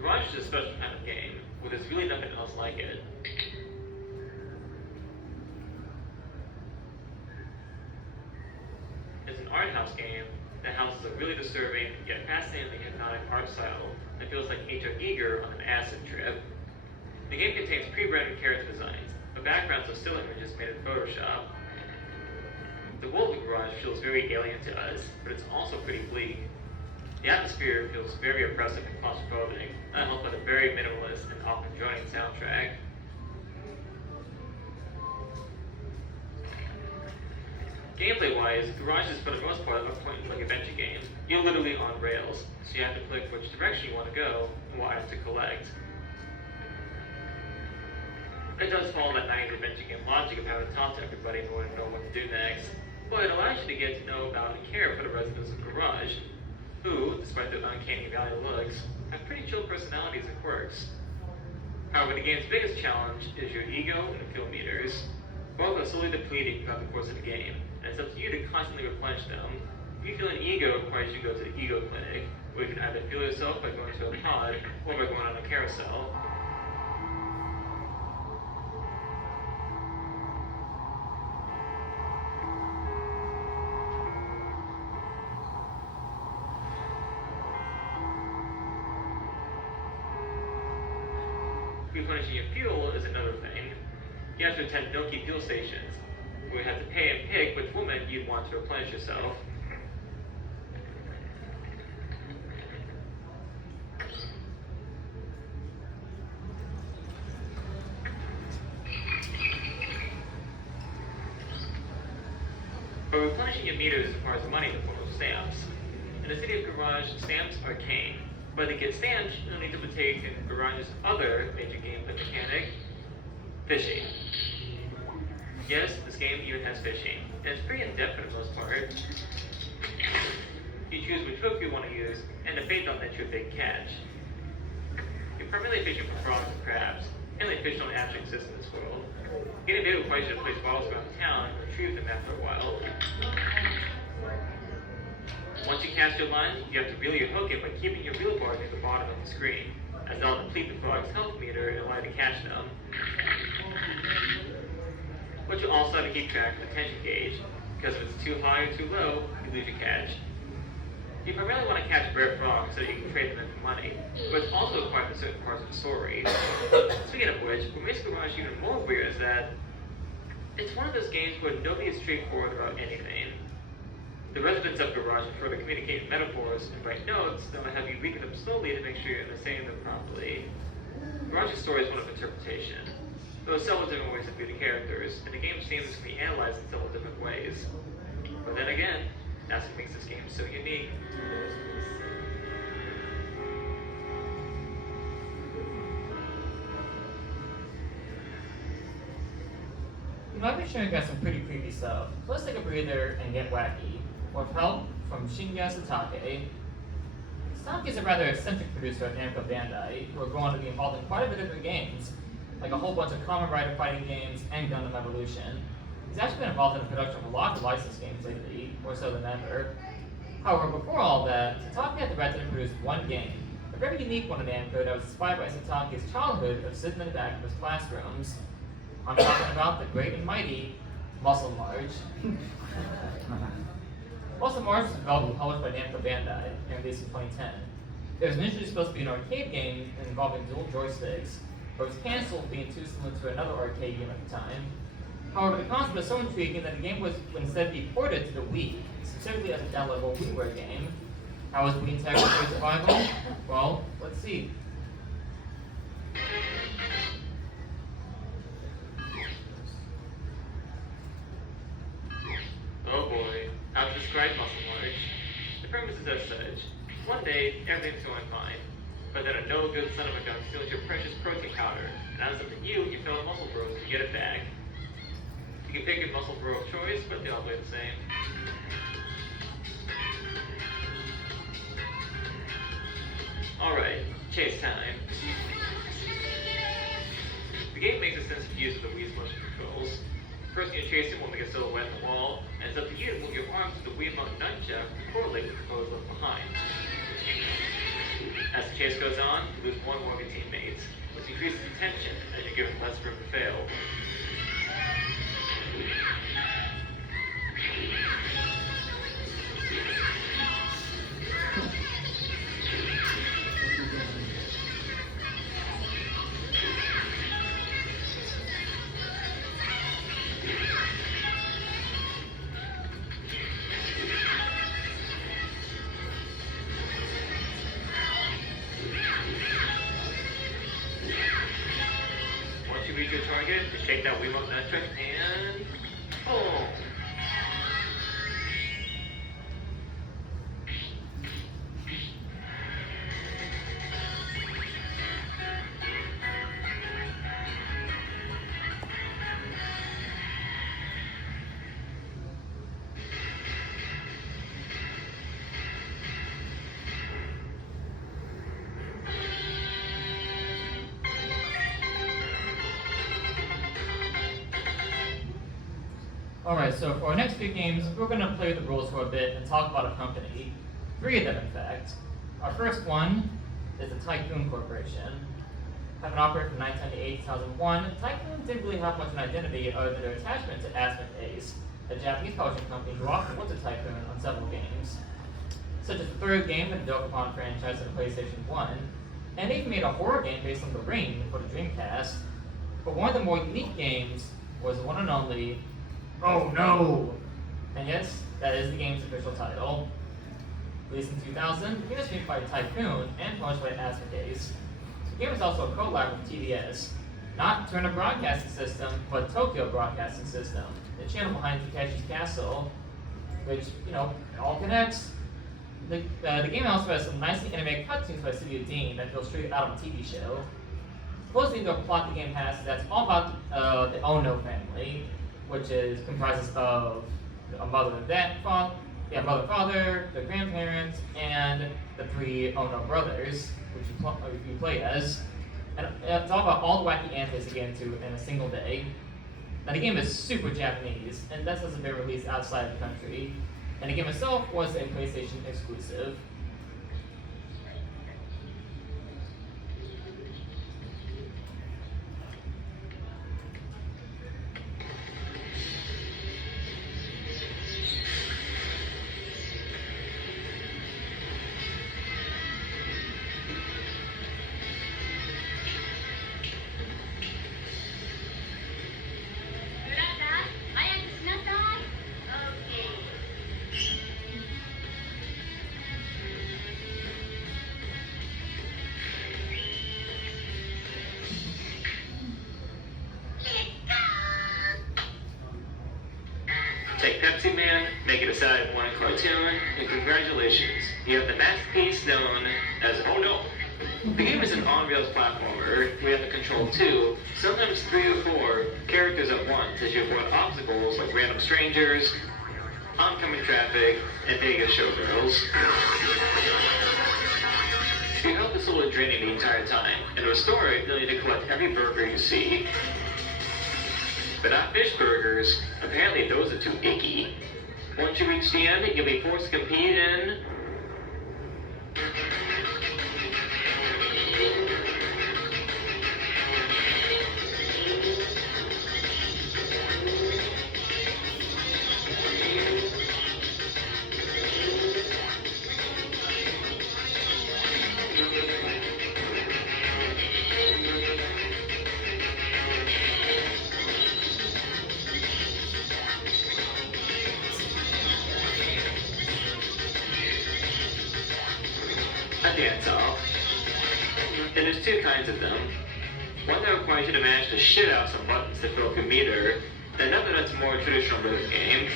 Garage is a special kind of game, where there's really nothing else like it. It's an art house game that houses a really disturbing, yet fascinatingly hypnotic art style that feels like H.R. Giger on an acid trip. The game contains pre-rendered character designs, but backgrounds of still images made in Photoshop. The world of Garage feels very alien to us, but it's also pretty bleak. The atmosphere feels very oppressive and claustrophobic, not helped by the very minimalist and often droning soundtrack. Gameplay-wise, Garage is for the most part a point-and-click adventure game. You're literally on rails, so you have to click which direction you want to go and what items to collect. It does follow that 90s adventure game logic of having to talk to everybody in order to know what to do next, but it allows you to get to know about and care for the residents of Garage, who, despite their uncanny valley looks, have pretty chill personalities and quirks. However, the game's biggest challenge is your ego and feel meters. Both are slowly depleting throughout the course of the game, and it's up to you to constantly replenish them. Refilling ego requires you to go to the ego clinic, where you can either fuel yourself by going to a pod or by going on a carousel. Replenishing your fuel is another thing. You have to attend milky fuel stations, where you have to pay and pick which woman you'd want to replenish yourself. But replenishing your meters requires money in the form of stamps. In the city of Garage, stamps are king. But to get stamps, you'll need to partake in Garage's other major gameplay mechanic, fishing. Yes, this game even has fishing, and it's pretty in-depth for the most part. You choose which hook you want to use, and the bait on that your big catch. You're primarily fishing for frogs and crabs, and they fish don't actually exist in this world. Getting bait requires you to place bottles around town and retrieve them after a while. Once you cast your line, you have to reel your hook in by keeping your reel bar near the bottom of the screen, as that'll deplete the frog's health meter and allow you to catch them. But you also have to keep track of the tension gauge, because if it's too high or too low, you lose your catch. You primarily want to catch rare frogs so that you can trade them in for money, but it's also required in certain parts of the story. Speaking of which, what makes Garage even more weird is that it's one of those games where nobody is straightforward about anything. The residents of Garage prefer to communicate in metaphors and write notes that will have you read them slowly to make sure you're understanding them properly. Garage's story is one of interpretation. There are several different ways to view the characters, and the game's themes can be analyzed in several different ways. But then again, that's what makes this game so unique. You might be sure you got some pretty creepy stuff, so let's take a breather and get wacky. With help from Shinya Satake. Satake is a rather eccentric producer at Namco Bandai, who are going to be involved in quite a bit of their games, like a whole bunch of Kamen Rider fighting games and Gundam Evolution. He's actually been involved in the production of a lot of licensed games lately, more so than ever. However, before all that, Satake had the right to produce one game, a very unique one at Namco that was inspired by Satake's childhood of sitting in the back of his classrooms. I'm talking about the great and mighty Muscle March. Muscle March was developed and published by Namco Bandai and released in 2010. It was initially supposed to be an arcade game involving dual joysticks, but was cancelled being too similar to another arcade game at the time. However, the concept was so intriguing that the game was instead be ported to the Wii, specifically as a downloadable WiiWare game. How was Wii integral to its survival? Well, let's see. Oh boy, how to describe Muscle March? The premise is as such. One day, everything's going fine, but then a no-good son of a gun steals your precious protein powder, and as up to you, your fellow muscle bros to get it back. You can pick your muscle bro of choice, but they all play the same. Alright, chase time. The game makes a sense of use of the Wii's motion controls. First, you chase him when we get silhouette in the wall, and it's up to you to move your arms to the Wiimote nunchuck to correlate with the pose left behind. As the chase goes on, you lose one more of your teammates, which increases the tension as you're given less room to fail. Once you reach your target, just shake that Wiimote nunchuck and boom! Alright, so for our next few games, we're going to play with the rules for a bit and talk about a company. 3 of them, in fact. Our first one is the Tycoon Corporation. Having operated from 1998 to 2001, Tycoon didn't really have much of an identity other than their attachment to Aspen Ace, a Japanese publishing company who often went to Tycoon on several games, such as the third game in the Dokapon franchise on the PlayStation 1, and they even made a horror game based on The Ring for the Dreamcast. But one of the more unique games was the one and only Oh No! And yes, that is the game's official title. Released in 2000, the game was made by Typhoon and published by Asmodeus. The game is also a collab with TBS, not Turner Broadcasting System, but Tokyo Broadcasting System, the channel behind Takeshi's Castle, which, you know, it all connects. The game also has some nicely animated cutscenes by Studio Dean that feel straight out of a TV show. Supposedly, the plot the game has is that's all about the Ono family, which comprises of a mother and mother, father, the grandparents, and the 3 Ono brothers, which you play as. And it's all about all the wacky antics you get into in a single day. Now the game is super Japanese, and that hasn't been released outside of the country. And the game itself was a PlayStation exclusive. Take Pepsi Man, make it a Saturday morning cartoon, and congratulations, you have the masterpiece known as Oh No! The game is an on-rails platformer. We have to control 2, sometimes 3 or 4, characters at once as you avoid obstacles like random strangers, oncoming traffic, and Vegas showgirls. Your health is slowly draining the entire time, and to restore it, you'll need to collect every burger you see. But not fish burgers. Apparently those are too icky. Once you reach the end, you'll be forced to compete in... a dance-off. And there's 2 kinds of them. One that requires you to manage to shit out some buttons to fill up your meter, and another that's a more traditional rhythm game.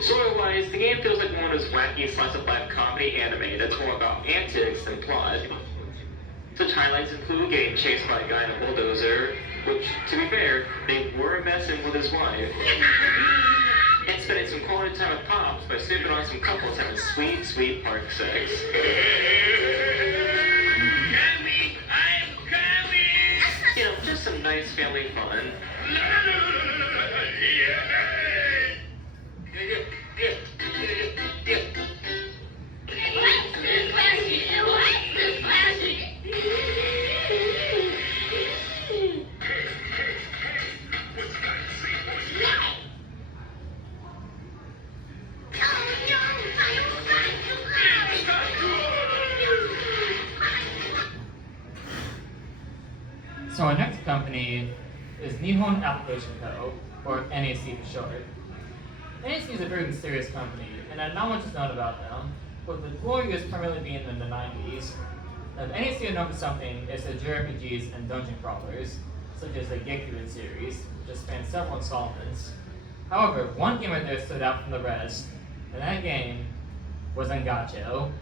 Story-wise, the game feels like one of those wacky slice-of-life comedy anime that's more about antics than plot. Such highlights include getting chased by a guy in a bulldozer, which, to be fair, they were messing with his wife. And spending some quality time with Pops by snooping on some couples having sweet, sweet park sex. You know, just some nice family fun. So our next company is Nihon Application Co., or NAC for short. NAC is a very mysterious company, and not much is known about them, but the glory is primarily being in the 90s. Now, NAC are known for something is the JRPGs and dungeon crawlers, such as the Gekyuden series, which has spanned several installments. However, one game right there stood out from the rest, and that game was Engacho.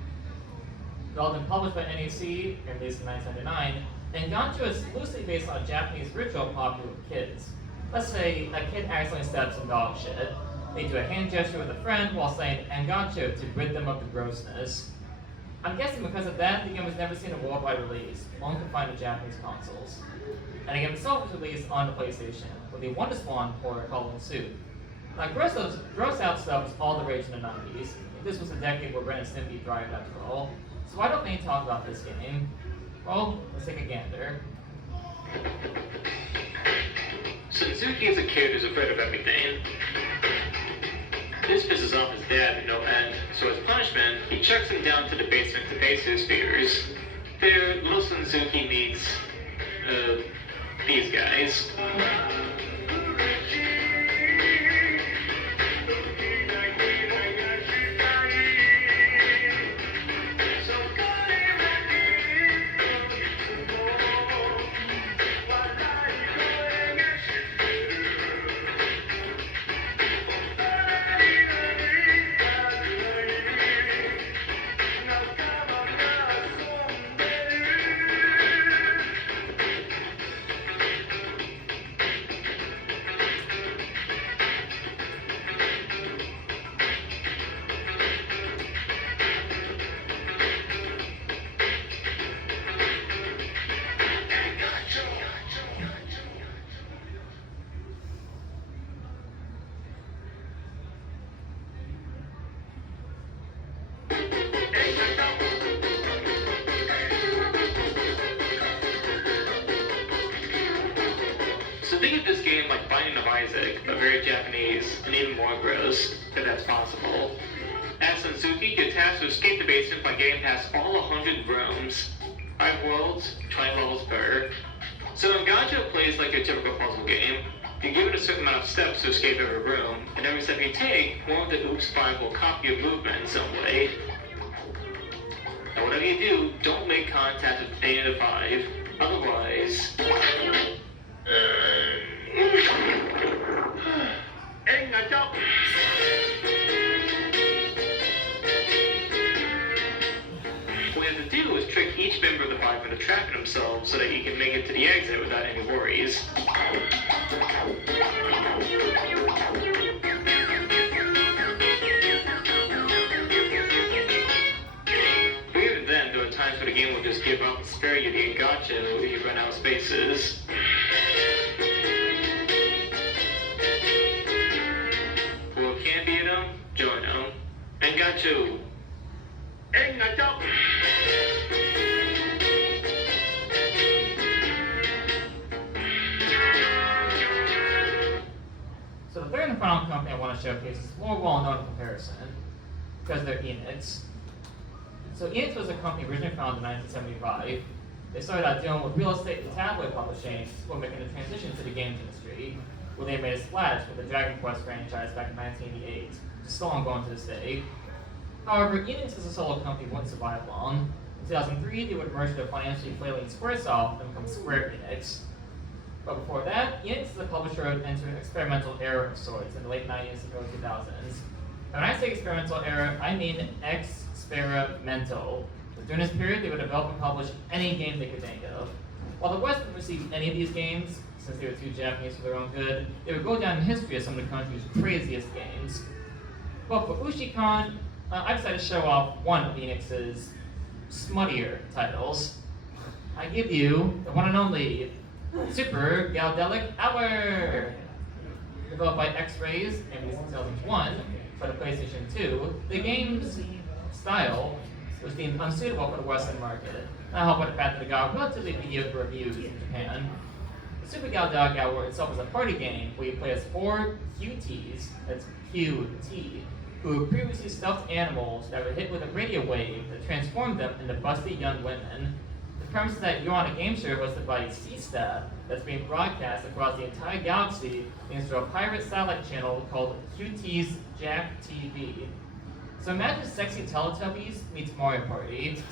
Developed and published by NAC and released in 1999, Engacho is loosely based on a Japanese ritual popular with kids. Let's say a kid accidentally steps in dog shit. They do a hand gesture with a friend while saying Engacho to rid them of the grossness. I'm guessing because of that, the game has never seen a worldwide release, only confined to Japanese consoles. And the game itself was released on the PlayStation, with a WonderSwan port following suit. Now, gross out stuff was all the rage in the 90s. This was a decade where Ren and Stimpy thrived after all. So why don't we talk about this game? Well, let's take a gander. Suzuki is a kid who's afraid of everything. This pisses off his dad to no end, so as punishment, he chucks him down to the basement to face his fears. There, little Suzuki meets, these guys. So think of this game like Binding of Isaac, but very Japanese, and even more gross, if that's possible. As Suzuki, you're tasked to escape the basement by getting past all 100 rooms. 5 worlds, 20 levels per. So Gacho plays like a typical puzzle game. You're given a certain amount of steps to escape every room, and every step you take, one of the Oops 5 will copy your movement in some way. Now whatever you do, don't make contact with any of the 5, otherwise... What you have to do is trick each member of the 5 into trapping themselves so that you can make it to the exit without any worries. But even then, there are times where the game will just give up and spare you the gacha if you run out of spaces. Who can't beat them? Join them. And gacha. So the third and final company I want to showcase is more well-known in comparison, because they're Enix. So Enix was a company originally founded in 1975. They started out dealing with real estate and tabloid publishing before making the transition to the games industry, where they made a splash with the Dragon Quest franchise back in 1988, which is still ongoing to this day. However, Enix as a solo company wouldn't survive long. In 2003, they would merge their financially flailing Squaresoft and become Square Enix. But before that, Enix as a publisher entered an experimental era of sorts in the late 90s and early 2000s. And when I say experimental era, I mean experimental. During this period, they would develop and publish any game they could think of. While the West would receive any of these games, since they were too Japanese for their own good, they would go down in history as some of the country's craziest games. But for Ushicon, I decided to show off one of Enix's smuttier titles. I give you the one and only Super Galdelic Hour! Developed by X-Rays in 2001 for the PlayStation 2, the game's style was deemed unsuitable for the Western market, not helped by the fact that it got relatively mediocre reviews in Japan. The Super Galdelic Hour itself is a party game where you play as 4 QTs, that's QT, who were previously stuffed animals that were hit with a radio wave that transformed them into busty young women. The premise is that you're on a game show hosted by C-Stab that's being broadcast across the entire galaxy thanks to a pirate satellite channel called QT's Jack TV. So imagine sexy Teletubbies meets Mario Party.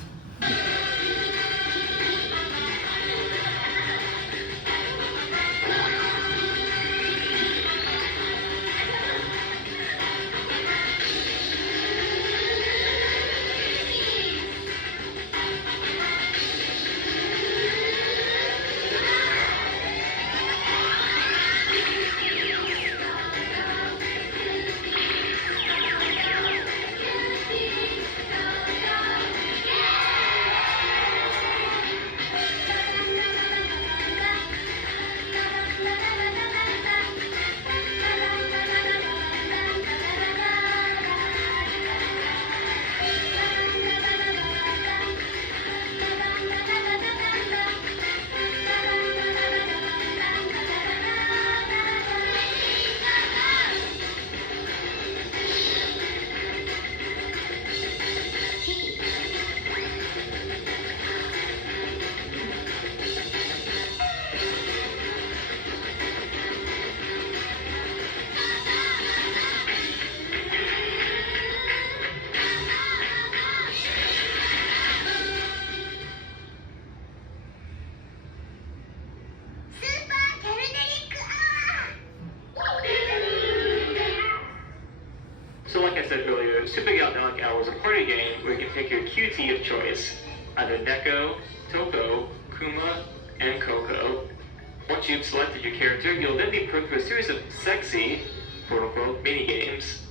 super galvanic hour is a party game where you can pick your QT of choice, either Neko, Toko, Kuma, and Coco. Once you've selected your character, you'll then be put through a series of sexy, quote-unquote, mini-games.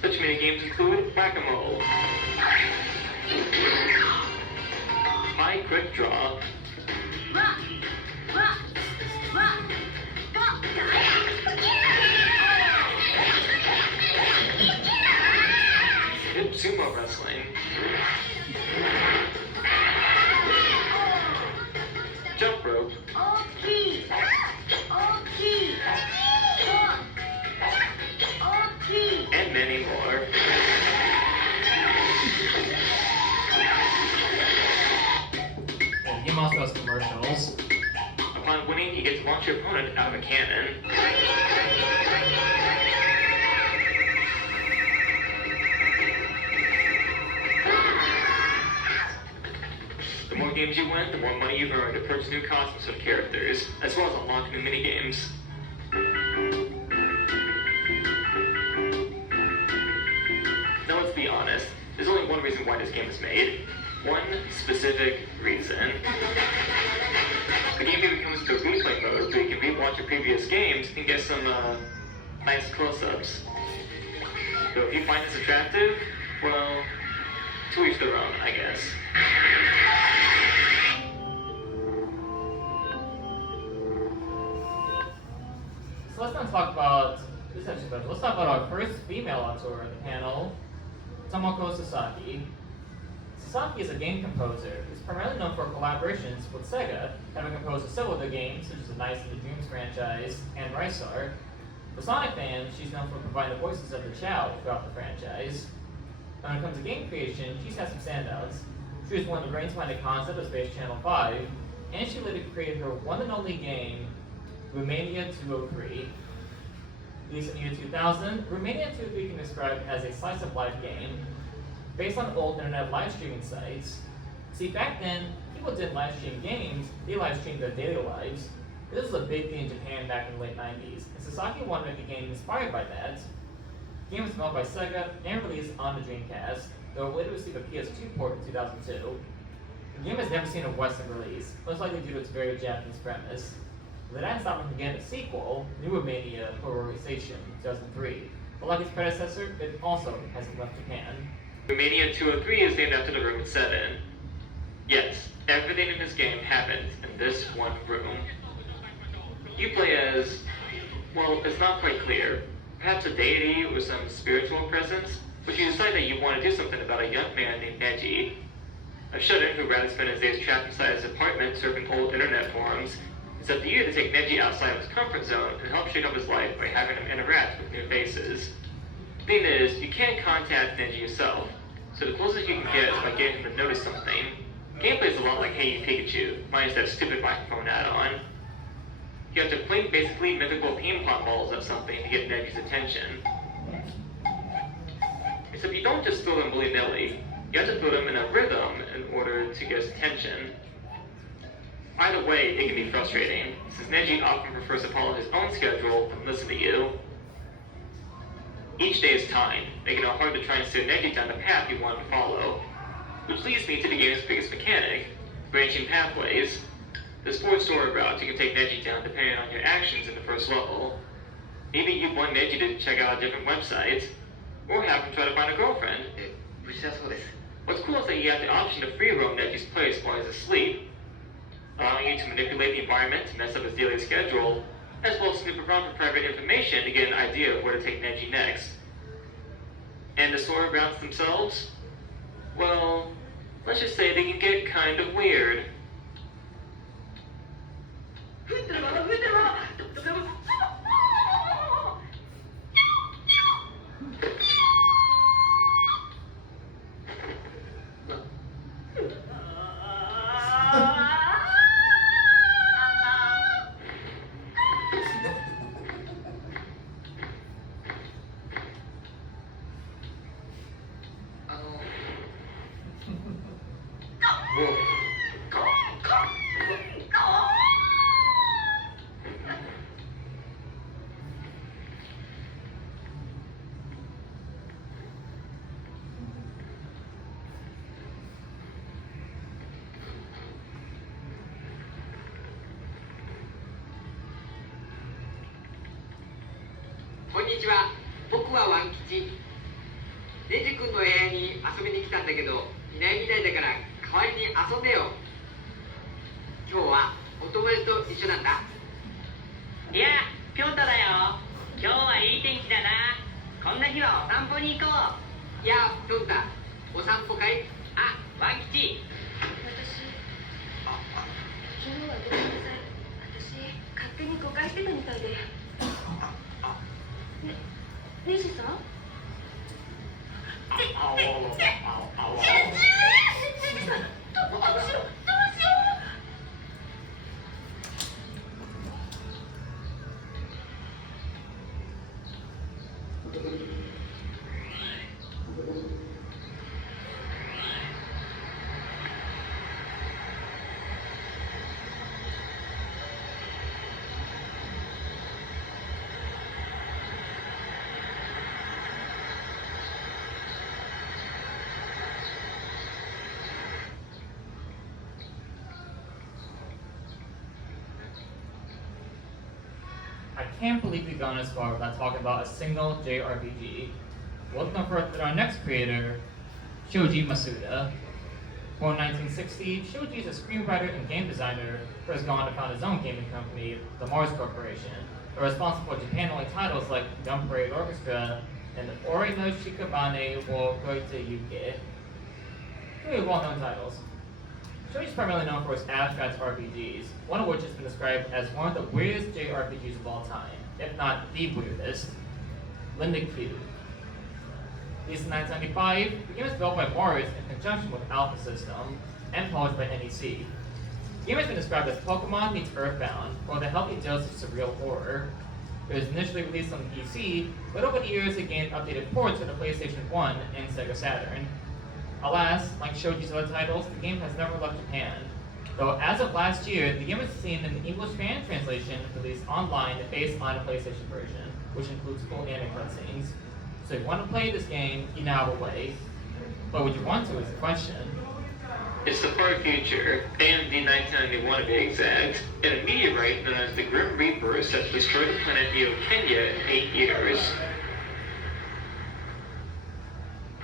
Such mini-games include Whack-A-Mole, High Quick Draw, Hip Sumo Wrestling, Jump Rope, and many more. And you must has commercials. Upon winning, you get to launch your opponent out of a cannon. The more games you win, the more money you earn to purchase new costumes for characters, as well as unlock new minigames. Now let's be honest, there's only one reason why this game is made. One specific reason. The game even comes with a replay mode where you can rewatch your previous games and get some nice close-ups. So if you find this attractive, well, to each their own, I guess. So let's not talk about this episode. Let's talk about our first female on tour at the panel, Tomoko Sasaki. Sasaki is a game composer who's primarily known for collaborations with Sega, having composed several other games such as the Knights of the Dreams franchise and Rysar. For Sonic fans, she's known for providing the voices of the Chow throughout the franchise. When it comes to game creation, she's had some standouts. She was one of the brains behind the concept of Space Channel 5, and she later created her one and only game, Roommania 203. Released in the year 2000, Roommania 203 can be described as a slice-of-life game based on old internet live streaming sites. See, back then, people didn't live stream games, they live streamed their daily lives. This was a big thing in Japan back in the late 90s, and Sasaki wanted to make a game inspired by that. The game was developed by Sega and released on the Dreamcast, though it later received a PS2 port in 2002. The game has never seen a Western release, most likely due to its very Japanese premise. But that stopped them from getting a sequel, New Roommania Polarization, 2003. But like its predecessor, it also hasn't left Japan. Roommania 203 is named after the room it's set in. Yes, everything in this game happens in this one room. You play as, well, it's not quite clear. Perhaps a deity or some spiritual presence, but you decide that you want to do something about a young man named Neji, a shut-in who rather spend his days trapped inside his apartment surfing old internet forums. It's up to you to take Neji outside of his comfort zone and help shake up his life by having him interact with new faces. The thing is, you can't contact Neji yourself, so the closest you can get is by getting him to notice something. Gameplay is a lot like Hey You Pikachu, minus that stupid microphone add-on. You have to fling basically mythical ping pong balls at something to get Neji's attention. Except you don't just throw them willy-nilly, you have to throw them in a rhythm in order to get his attention. Either way, it can be frustrating, since Neji often prefers to follow his own schedule than listen to you. Each day is timed, making it hard to try and steer Neji down the path you want to follow. Which leads me to the game's biggest mechanic, branching pathways. There's 4 story routes you can take Neji down depending on your actions in the first level. Maybe you want Neji to check out a different website, or have him try to find a girlfriend. What's cool is that you have the option to free roam Neji's place while he's asleep, allowing you to manipulate the environment to mess up his daily schedule, as well as snoop around for private information to get an idea of where to take Neji next. And the story routes themselves? Well, let's just say they can get kind of weird. にちは。僕はワン吉。ネジ君の部屋に遊びに来たんだけど、いないみたいだから代わりに遊んでよ。今日はお友達と一緒なんだ。いや、ピョンタだよ。今日はいい天気だな。こんな日はお散歩に行こう。いや、ピョンタ、お散歩かい？あ、ワン吉。私昨日はごめんなさい。私勝手に誤解してたみたいで。レジさん？レジさん、どうしようどうしよう。I can't believe we've gone as far without talking about a single JRPG. Welcome first to our next creator, Shoji Masuda. Born in 1960, Shoji is a screenwriter and game designer who has gone to found his own gaming company, the Mars Corporation. They're responsible for Japan-only titles like Gun Parade Orchestra and Ori no Shikabane wo Goite Yuke. Really well-known titles. Shoji is primarily known for his abstract RPGs, one of which has been described as one of the weirdest JRPGs of all time, if not the weirdest, Linda Cube. Released in 1995, the game was developed by Mars in conjunction with Alpha System and published by NEC. The game has been described as Pokemon meets Earthbound, or the healthy dose of surreal horror. It was initially released on the PC, but over the years it gained updated ports for the PlayStation 1 and Sega Saturn. Alas, like Shoji's other titles, the game has never left Japan. Though as of last year, the game has seen an English fan translation released online based on a PlayStation version, which includes full anime cutscenes. So if you want to play this game, you now have a way. But would you want to is the question. It's the far future, AMD 1991 to be exact, and a meteorite known as the Grim Reaper is set to destroy the planet Neo Kenya in 8 years.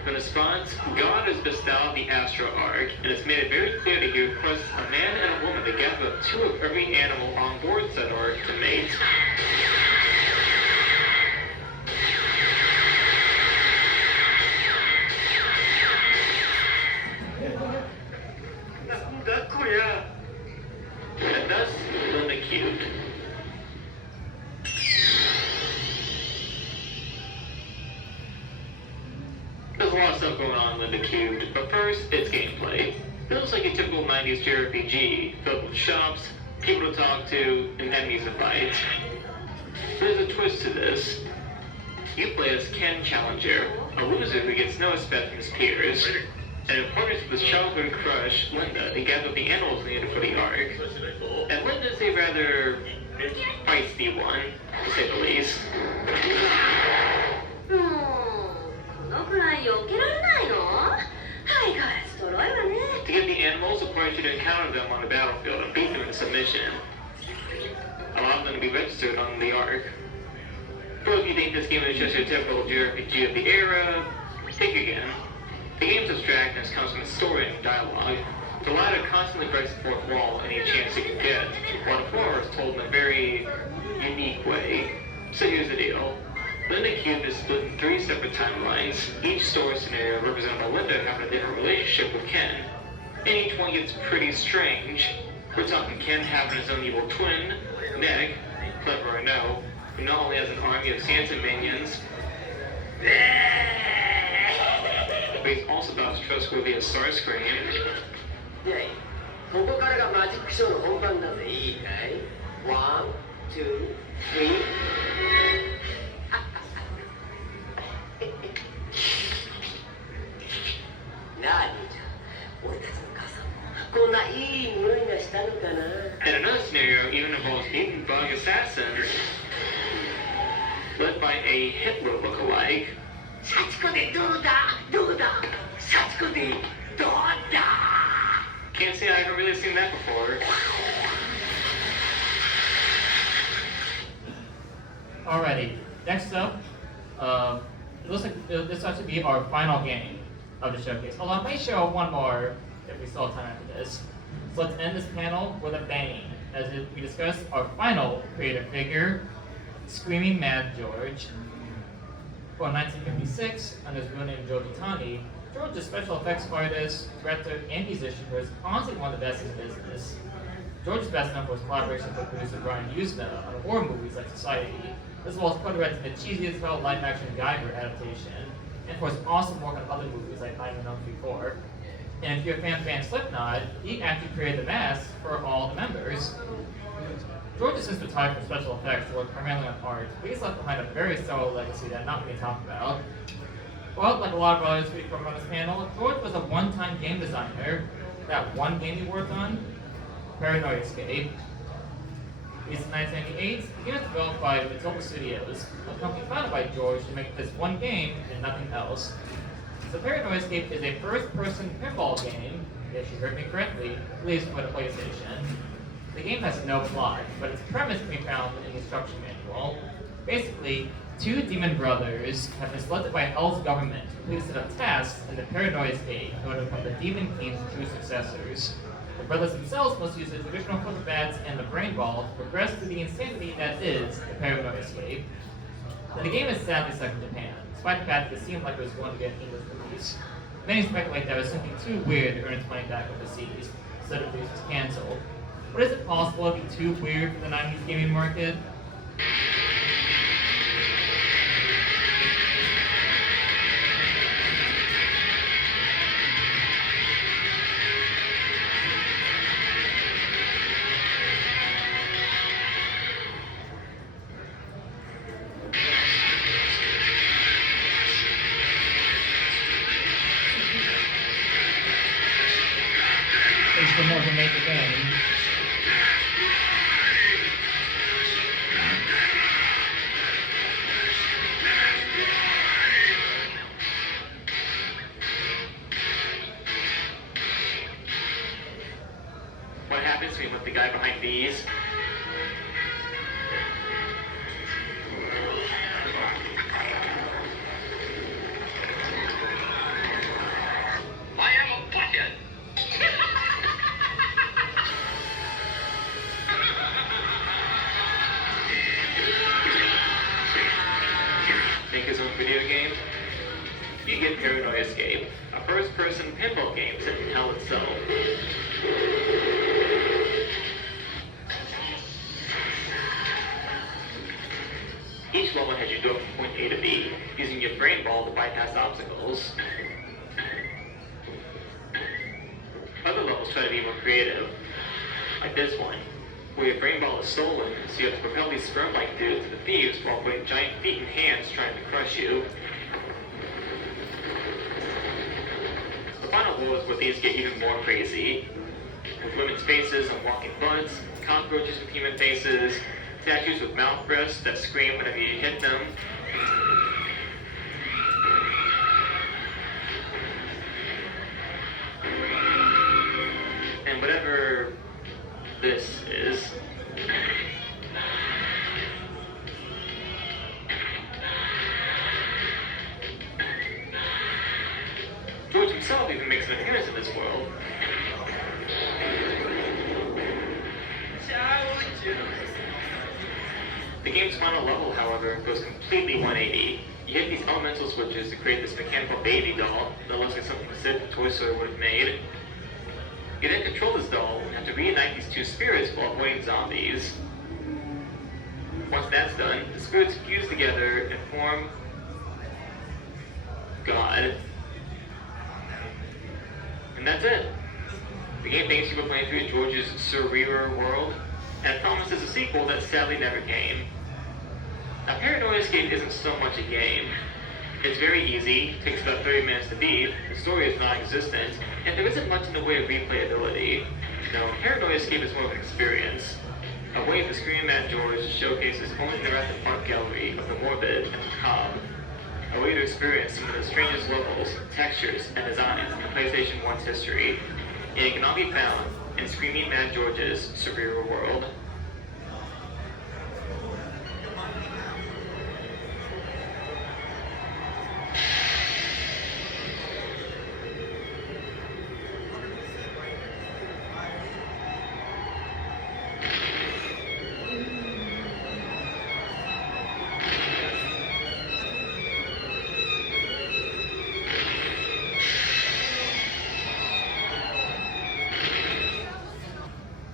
In response, God has bestowed the Astro Arc, and it's made it very clear that he requests a man and a woman to gather up 2 of every animal on board said arc to mate. And thus, Linda Cubed. There's a lot of stuff going on in Linda Cubed, but first, it's gameplay. It looks like a typical 90s JRPG, filled with shops, people to talk to, and enemies to fight. There's a twist to this. You play as Ken Challenger, a loser who gets no respect from his peers, and in partnership with his childhood crush, Linda, to gather the animals needed for the arc. And Linda's a rather feisty one, to say the least. もうこのくらい避けられないの？相変わらずとろいわね。 To get the animals, requires you to encounter them on the battlefield and beat them in submission. Allow them to be registered on the arc. So if you think this game is just a typical JRPG of the era, think again. The game's abstractness comes from the story and dialogue. The latter constantly breaks the fourth wall any chance you can get, while the former is told in a very unique way. So here's the deal. Linda Cube is split in 3 separate timelines, each story scenario represented by Linda having a different relationship with Ken. And each one gets pretty strange. We're talking Ken having his own evil twin, Nick, clever or no, who not only has an army of Santa minions, but he's also about as trustworthy as Starscream. ねえ、ここからがマジックショーの本番だぜ、いいかい？ 1, 2, 3何じゃ、俺たちの母さんもこんないい匂いがしたのかな。 And another scenario even involves mutant bug assassin, led by a Hitler lookalike. シャチコでどうだどうだシャチコでどうだ Can't say I haven't really seen that before. Alrighty, next up, It looks like this ought to be our final game of the showcase. Although I may show one more if we still have time after this. So let's end this panel with a bang, as we discuss our final creative figure, Screaming Mad George. Born in 1956, under his real name Joe Vitani, George is a special effects artist, director, and musician who is honestly one of the best in the business. George is best known for his collaboration with producer Brian Usna on horror movies like Society, as well as co-directing the cheesiest live-action Geiger adaptation, and for his awesome work on other movies like Nightmare on Elm Street 4. And if you're a fan Slipknot, he actually created the mask for all the members. George has since retired from special effects to work primarily on art, but he's left behind a very thorough legacy that not many talk about. Well, like a lot of others we come on this panel, George was a one-time game designer. That one game he worked on, Paranoia Escape. Released in 1998, the game was developed by Matilda Studios, a company founded by George to make this one game and nothing else. So Paranoia Escape is a first-person pinball game, if you heard me correctly, released for the PlayStation. The game has no plot, but its premise can be found in the instruction manual. Basically, two demon brothers have been selected by Hell's government to complete a set of tasks in the Paranoia Escape in order to become the Demon King's true successors. The brothers themselves must use the traditional flipper bats and the brain ball to progress through the insanity that is the Paranoia Escape. But the game is sadly stuck in Japan, despite the fact that it seemed like it was going to get an English release. Many speculate that it was something too weird to earn its money back overseas, so the release was cancelled. But is it possible to be too weird for the 90s gaming market? It's the more to make the game. What happens when we let the guy behind these? I am a butthead. Make his own video game? You get Paranoia Escape, a first-person pinball game set in hell itself. Each level has you go from point A to B, using your brain ball to bypass obstacles. Other levels try to be more creative, like this one, where your brain ball is stolen, so you have to propel these sperm-like dudes to the thieves while putting giant feet and hands trying to crush you. The final war is where these get even more crazy, with women's faces on walking butts, cockroaches with human faces, statues with mouth breaths that scream whenever you hit them. And whatever this is. George himself even makes an appearance in this world. The game's final level, however, goes completely 180. You hit these elemental switches to create this mechanical baby doll that looks like something Sid from Toy Story would have made. You then control this doll and have to reunite these two spirits while avoiding zombies. Once that's done, the spirits fuse together and form God. And that's it. The game thanks you for playing through George's surreal world, and it promises a sequel that sadly never came. Now, Paranoia Escape isn't so much a game. It's very easy, takes about 30 minutes to beat, the story is non-existent, and there isn't much in the way of replayability. No, Paranoia Escape is more of an experience. A way for Screaming Mad George to showcase his own interactive art gallery of the morbid and macabre. A way to experience some of the strangest levels, textures, and designs in PlayStation 1's history. And it can all be found in Screaming Mad George's surreal world.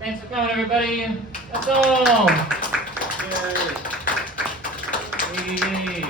Thanks for coming, everybody. That's all. Yay.